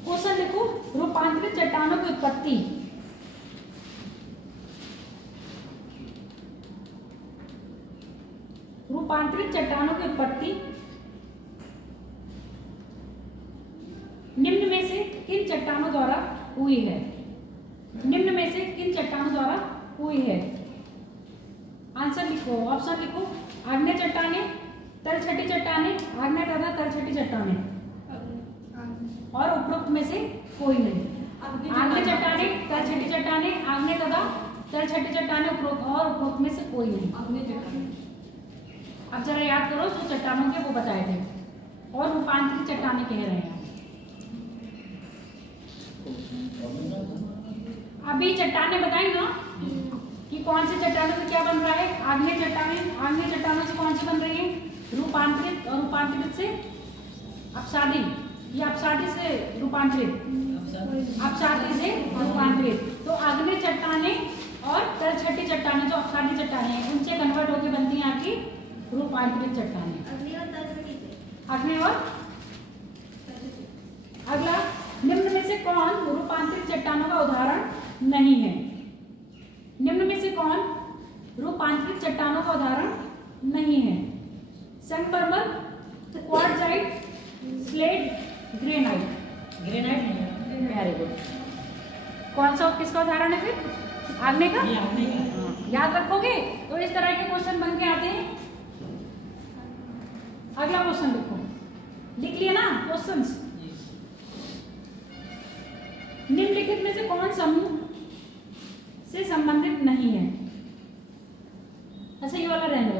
क्वेश्चन देखो, रूपांतरित चट्टानों की उत्पत्ति। रूपांतरित चट्टानों की उत्पत्ति निम्न में से किन चट्टानों द्वारा हुई है? निम्न में से किन चट्टानों द्वारा हुई है? आंसर लिखो, ऑप्शन लिखो। आग्नेय चट्टानें, तलछटी चट्टानें, आग्नेय तथा तलछटी चट्टानें, और उपरोक्त में से कोई नहीं। आग्नेय चट्टानें, तलछटी चट्टानें, आग्नेय तथा तलछटी चट्टानें, उपरोक्त और उपरोक्त में से कोई नहीं। आग्नेय चट्टानें। अब जरा याद करो जो चट्टानों के वो बताए थे, और रूपांतरित चट्टानें कह रहे हैं। अभी चट्टानें बताई ना कि कौन सी चट्टानों से क्या बन रहा है? आग्नेय चट्टानें। आग्नेय चट्टानों से कौन सी बन रही है? रूपांतरित। और रूपांतरित से अपसादी, या अपसादी से रूपांतरित, अपसादी से रूपांतरित। तो आग्नेय चट्टानें और तलछटी चट्टानें जो अपसादी चट्टानें हैं, उनसे कन्वर्ट होकर बनती हैं आपकी रूपांतरित चट्टानें। अग्नि और अगला, निम्न में से कौन रूपांतरित चट्टानों का उदाहरण नहीं है? निम्न में से कौन रूपांतरित चट्टानों का उदाहरण नहीं है? संगमरमर, क्वार्टजाइट, स्लेट, ग्रेनाइट। ग्रेनाइट नहीं है। Very good. कौन सा किसका उदाहरण है फिर? आग्नेय का। ये आग्नेय का। याद रखोगे तो इस तरह के क्वेश्चन बन के आते हैं। अगला क्वेश्चन देखो, लिख लिया ना क्वेश्चंस? निम्नलिखित में से कौन समूह से संबंधित नहीं है? अच्छा ये वाला रहने दो।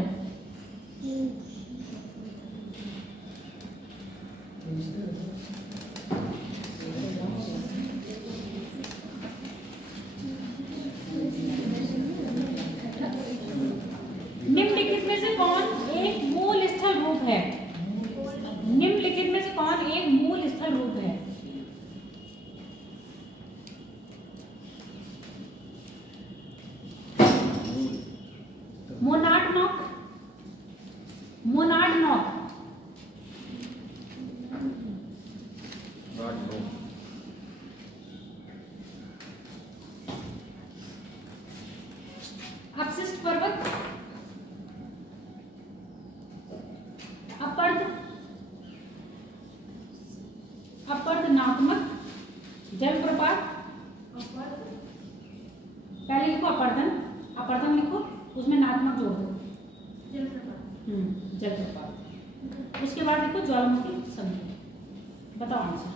निम्नलिखित में से कौन एक मूल स्थल रूप है? निम्नलिखित में से कौन एक मूल स्थल रूप है? मोनाडनॉक, मोनाडनॉक, अपशिष्ट पर्वत, अपरदनात्मक जलप्रपात। पहले लिखो अपर्दन, अपर्दन लिखो, उसमें नात्मक जोड़ दो, जलप्रपात। उसके बाद लिखो ज्वालामुखी संधि। बताओ आंसर।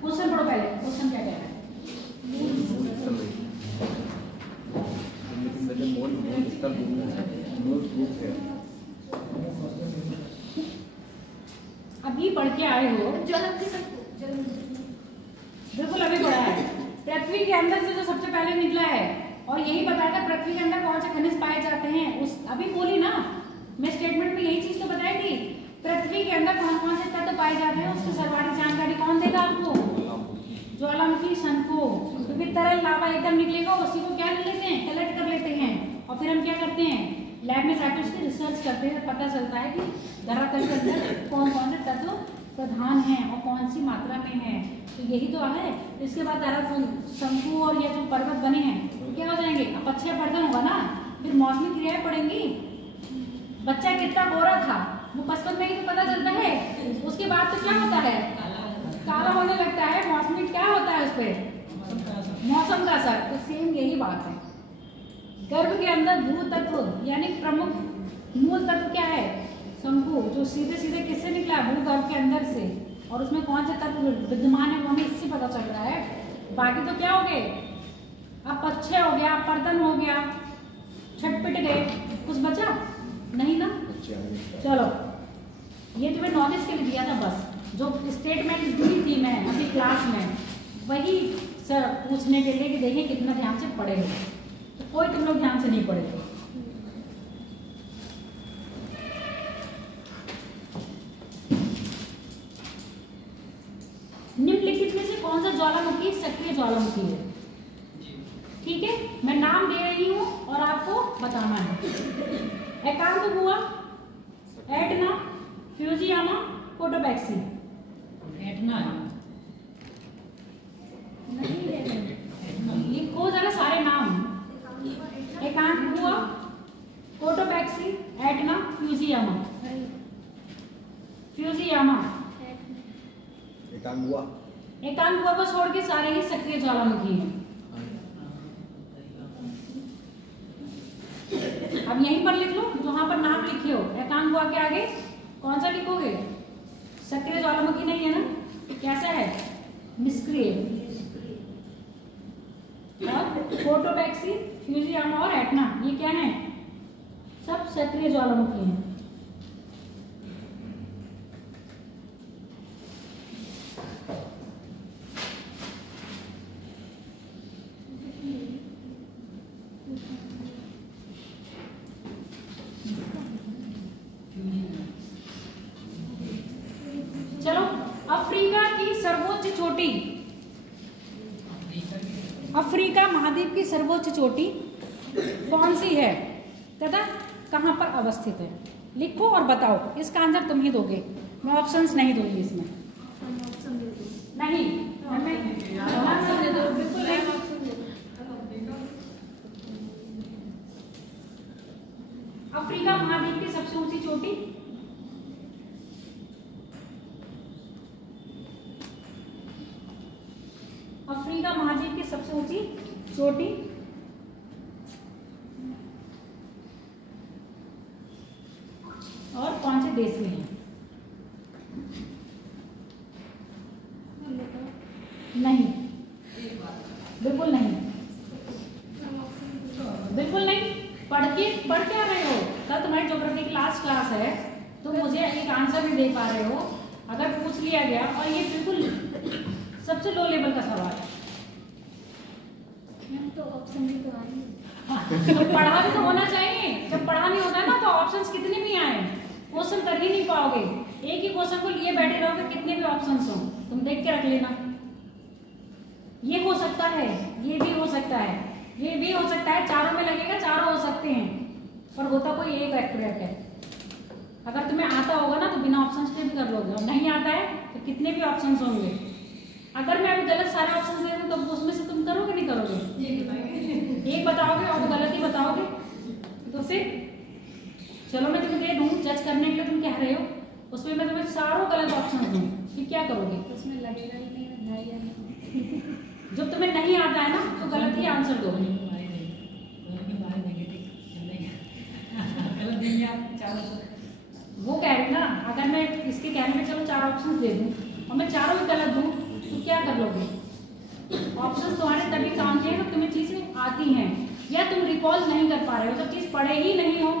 क्वेश्चन पढ़ो पहले, क्वेश्चन क्या कह रहा है? अभी पढ़ के आए हो, बिल्कुल अभी पढ़ा है। पृथ्वी के अंदर से जो सबसे पहले निकला है, और यही बताया था पृथ्वी के अंदर कौन से खनिज पाए जाते हैं। उस अभी बोली ना मैं, स्टेटमेंट में यही चीज तो बताई थी। पृथ्वी के अंदर कौन कौन से तत्व पाए जाते हैं उसकी सर्वाधिक जानकारी कौन देगा आपको? ज्वालामुखी शंको। क्योंकि तरल लावा एकदम निकलेगा, उसी को क्या कर लेते हैं? कलेक्ट कर लेते हैं, और फिर हम क्या करते हैं? लैब में जाकर उसकी रिसर्च करते हैं, पता चलता है कि धरातल के अंदर कौन कौन से तत्व प्रधान है और कौन सी मात्रा में है, तो यही तो है। इसके बाद तारा शंकु और ये जो पर्वत बने हैं तो क्या हो जाएंगे, अपक्षय पर्दन होगा ना, फिर मौसमी क्रियाएं पड़ेंगी। बच्चा कितना गोरा था वो बचपन में ही तो पता चलता है, उसके बाद तो क्या होता है, काला होने लगता है। मौसमी क्या होता है उस पर, मौसम का असर। तो सेम यही बात है। गर्भ के अंदर भू तत्व यानी प्रमुख मूल तत्व क्या है, शंकु, जो सीधे सीधे किससे निकला, भूगर्भ के अंदर से, और उसमें कौन से तत्व विद्यमान है वो हमें इससे पता चल रहा है। बाकी तो क्या हो गए, अपक्षय हो गया, पर्दन हो गया, छटपिट गए, कुछ बचा नहीं ना। चलो ये तो मैं नॉलेज के लिए दिया था बस, जो स्टेटमेंट दी थी मैं अभी क्लास में वही सर पूछने के लिए कि देखें कितना ध्यान से पढ़े हो। तो कोई तुम लोग ध्यान से नहीं पढ़े थे। निम्नलिखित में से कौन सा ज्वालामुखी सक्रिय ज्वालामुखी है, ठीक है। मैं नाम दे रही हूं और आपको बताना है। एकांक हुआ, एटना, फ्यूजियामा, कोटोपैक्सी। एटना लिखो जरा सारे नाम। एकांक हुआ, कोटोपैक्सी, एटना, फ्यूजियामा। फ्यूजियामा एकांक हुआ को छोड़ के सारे ही सक्रिय ज्वालामुखी हैं। अब यहीं पर लिख लो, जहां पर नाम लिखे हो एकांक हुआ के आगे कौन सा लिखोगे, सक्रिय ज्वालामुखी नहीं है ना, कैसा है, निष्क्रिय। और कोटोपैक्सी, फ्यूजियामा और एटना ये क्या है, सब सक्रिय ज्वालामुखी हैं। चलो अफ्रीका की सर्वोच्च चोटी, अफ्रीका महाद्वीप की सर्वोच्च चोटी कौन सी है तथा कहां पर अवस्थित है, लिखो और बताओ। इसका आंसर तुम ही दोगे, मैं ऑप्शंस नहीं दूंगी इसमें। नहीं ऑप्शन दे दो, बिल्कुल नहीं। अफ्रीका महाद्वीप की सबसे ऊंची चोटी, अफ्रीका महाद्वीप की सबसे ऊंची चोटी और कौन से देश में है, नहीं बिल्कुल नहीं, बिल्कुल नहीं। पढ़ क्या रहे हो, कल तुम्हारी ज्योग्राफी क्लास है तो मुझे एक आंसर नहीं दे पा रहे हो। अगर पूछ लिया गया और ये बिल्कुल सबसे लो लेवल का सवाल है, तो ऑप्शन भी तो आएंगे। हाँ, तो पढ़ा भी तो होना चाहिए। जब पढ़ा नहीं होता ना तो ऑप्शंस कितने भी आए क्वेश्चन कर ही नहीं पाओगे। एक ही क्वेश्चन को लिए बैठे रहोगे, कितने भी ऑप्शंस हो तुम देख के रख लेना। ये हो सकता है, ये भी हो सकता है, ये भी हो सकता है, चारों में लगेगा, चारों हो सकते हैं, पर होता कोई एक एक्यूरेट है। अगर तुम्हें आता होगा ना तो बिना ऑप्शंस के भी कर लोगे, और नहीं आता है तो कितने भी ऑप्शंस होंगे। अगर मैं अभी गलत सारे ऑप्शंस दे दूं तो उसमें से तुम करोगे नहीं करोगे, एक बताओगे और गलत ही बताओगे, तो फिर चलो मैं तुम्हें दे दूं जज करने के लिए, तुम कह रहे हो उसमें मैं तुम्हें सारों गलत ऑप्शन दूं, फिर क्या करोगे, उसमें लगेगा ही नहीं। जब तुम्हें नहीं आता है ना तो गलत ही आंसर दो। वो कह रही ना, अगर मैं इसके कहने में चलो 4 ऑप्शन दे दूं और मैं चारों भी गलत दूं तो क्या कर लोगे। ऑप्शंस तुम्हारे तभी काम किए जब तुम्हें चीजें आती हैं या तुम रिकॉल नहीं कर पा रहे हो, जब चीज पढ़े ही नहीं हो।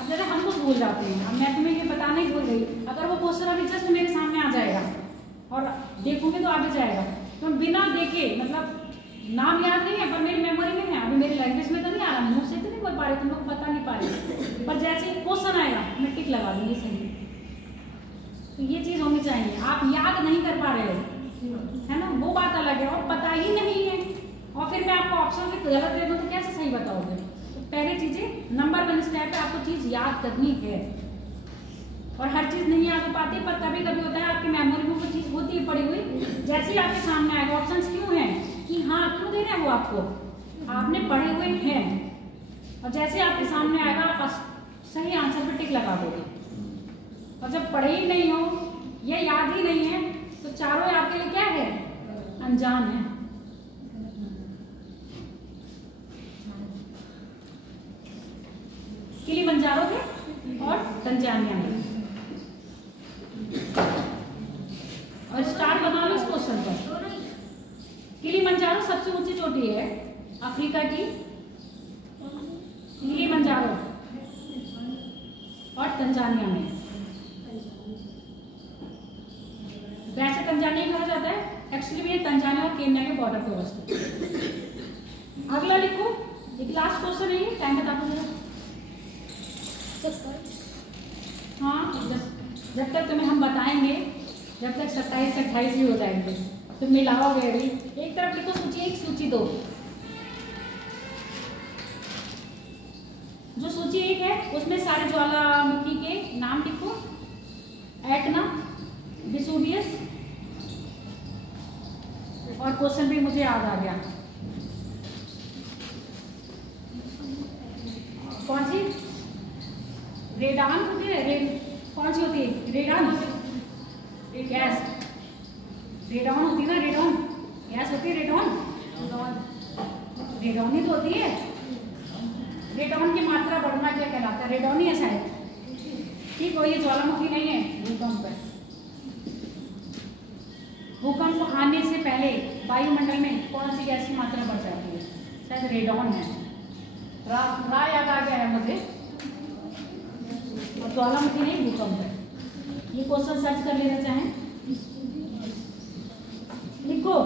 अब जैसे हम कुछ भूल जाते हैं, अब मैं तुम्हें ये बताना ही भूल गई, अगर वो क्वेश्चन अभी जस्ट मेरे सामने आ जाएगा और देखोगे तो आगे जाएगा, तो बिना देखे, मतलब नाम याद नहीं है पर मेरी मेमोरी में है, अभी मेरी लैंग्वेज में तो नहीं आ रहा, मुंह से तो नहीं बोल पा रही, तुम लोग बता नहीं पा रहे, पर जैसे क्वेश्चन आएगा मैं टिक लगा दूंगी सही। तो ये चीज होनी चाहिए, आप याद नहीं कर पा रहे हो, है ना, वो बात अलग है, और पता ही नहीं है और फिर मैं आपको ऑप्शन से गलत दे दूं तो कैसे सही बताओगे। तो पहली चीजें नंबर 1 स्टेप है, आपको चीज याद करनी है और हर चीज रेफरेंस नहीं याद हो पाती, पर कभी कभी होता है आपकी मेमोरी में वो चीज होती है पड़ी हुई, जैसे ही आपके सामने आएगा ऑप्शंस क्यों हैं कि हाँ क्यों दे रहे हैं वो आपको, आपने पढ़े हुए हैं, और जैसे आपके सामने आएगा आप सही आंसर पे टिक लगा दोगे। और जब पढ़े ही नहीं हो या याद ही नहीं है तो चारों आपके लिए क्या है, अनजान है। किलिमंजारो के और तंजानिया में। और स्टार बना लो इस क्वेश्चन पर। किलिमंजारो सबसे ऊंची चोटी है अफ्रीका की, किलिमंजारो, और तंजानिया में। वैसे तंजानिया कहा जाता है, एक्चुअली ये तंजानिया और केन्या के बॉर्डर पे अवस्थित। अगला लिखो, एक लास्ट क्वेश्चन है ये, टाइम बता दो जरा। हाँ, जब तक तुम्हें हम बताएंगे, जब तक 27 से 28 भी हो जाएंगे, तुम मिलाओगे अभी। एक तरफ लिखो सूची 1, सूची 2। जो सूची 1 है उसमें सारे ज्वालामुखी के नाम लिखो, एटना, वेसुवियस, और क्वेश्चन भी मुझे याद आ गया, कौन सी रेडान होती है, कौन सी होती है रेडान, गैस, रेडॉन होती है ना, रेडॉन गैस होती है, रेडॉन, रेडॉन ही तो होती है। रेडॉन की मात्रा बढ़ना क्या कहलाता है, रेडॉन ही है शायद। ठीक हो, ये ज्वालामुखी नहीं है, भूकंप है। भूकंप आने से पहले वायुमंडल में कौन सी गैस की मात्रा बढ़ जाती है, शायद रेडॉन है। रा याद आ गया है मुझे, और ज्वालामुखी नहीं, भूकंप है। ये क्वेश्चन सर्च कर लेना चाहें, लिखो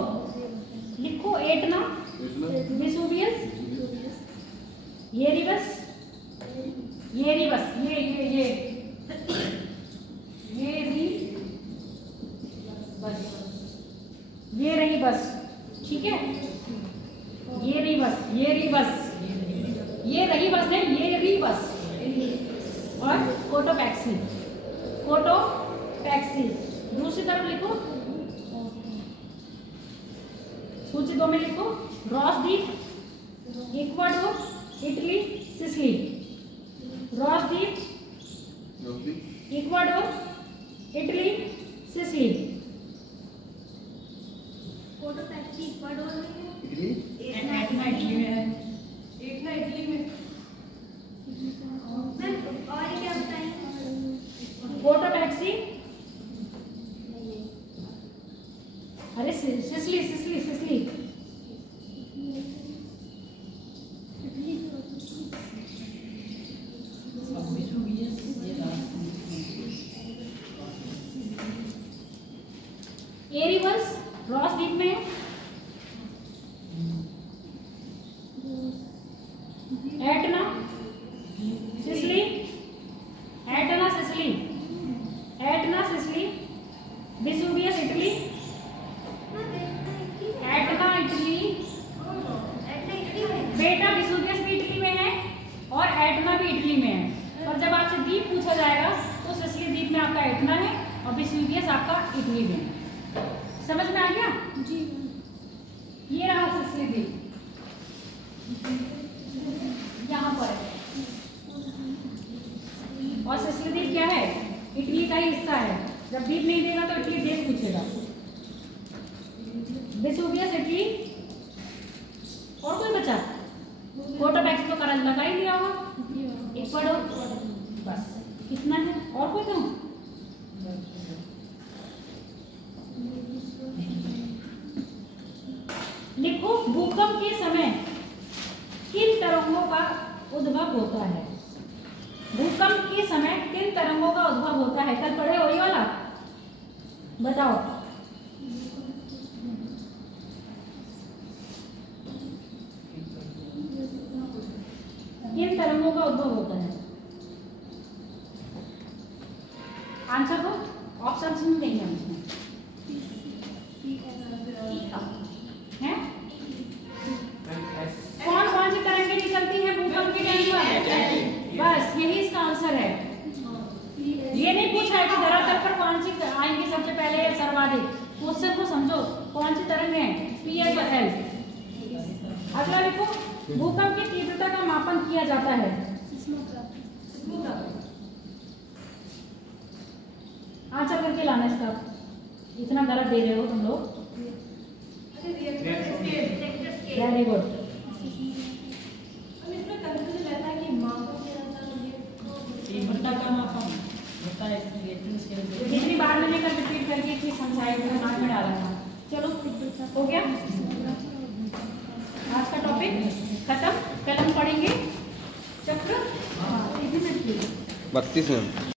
लिखो, एटना, वेसुवियस, येरिबस, येरिबस, ये रही बस, ठीक है, ये रही बस, ये रही बस, ये रही बस नहीं, ये रही बस। और कोटोपैक्सी, कोटोपैक्सी। दूसरी तरफ लिखो, सूची 2 में लिखो, रॉस द्वीप, इक्वाडोर, इटली, सिसिली। रॉस द्वीप, Ecuador, Italy, Sicily. Cotopaxi Ecuador में है, एटना इटली में है, एक ना इटली में। मैम और क्या बताएं? कोटोपैक्सी, अरे सिसिली, सिसिली, सिसिली। एरिबस रॉस द्वीप में है। Etna, Sicily, Etna, Sicily, Etna, Sicily, Vesuvius, Italy, Etna, Italy. बेटा वेसुवियस भी इटली में है और एटना भी इटली में है, और जब आपसे द्वीप पूछा जाएगा तो सिसिली द्वीप में आपका एटना है और वेसुवियस आपका इटली में है। समझ में आ गया जी? ये रहा सिसिली द्वीप, यहाँ पर है, और सिसिली द्वीप क्या है, इटली का ही हिस्सा है। जब द्वीप नहीं देगा तो इटली देश पूछेगा। वेसुवियस, इटली, और कोई बचा? कोटोपैक्सी तो करंट लगा ही दिया होगा, इक्वाडोर, बस कितना है, और कोई क्यों? लिखो, भूकंप के समय किन तरंगों का उद्भव होता है? भूकंप के समय किन तरंगों का उद्भव होता है? कल पढ़े हो ये वाला, बताओ। किन तरंगों का उद्भव होता है? आंसर दो, ऑप्शन नहीं देंगे हम इसमें, है? कौन कौन सी तरंगें निकलती हैं भूकंप के टाइम पर? बस यही इसका आंसर है, ये नहीं पूछा है कि धरातल पर कौन सी आएंगी सबसे पहले या सर्वाधिक। क्वेश्चन को समझो, कौन सी तरंग है, पी एस और एल। अगला लिखो, भूकंप की तीव्रता का मापन किया जाता है। आंसर करके लाना इसका, इतना गलत दे रहे हो तुम लोग। Very good. तीव्रता का मापन होता है इसलिए जितनी बार मैंने कल रिपीट करके इतनी समझाई मेरे दिमाग में डाला था। चलो हो गया, आज का टॉपिक खत्म। कल हम पढ़ेंगे चक्र 32 में।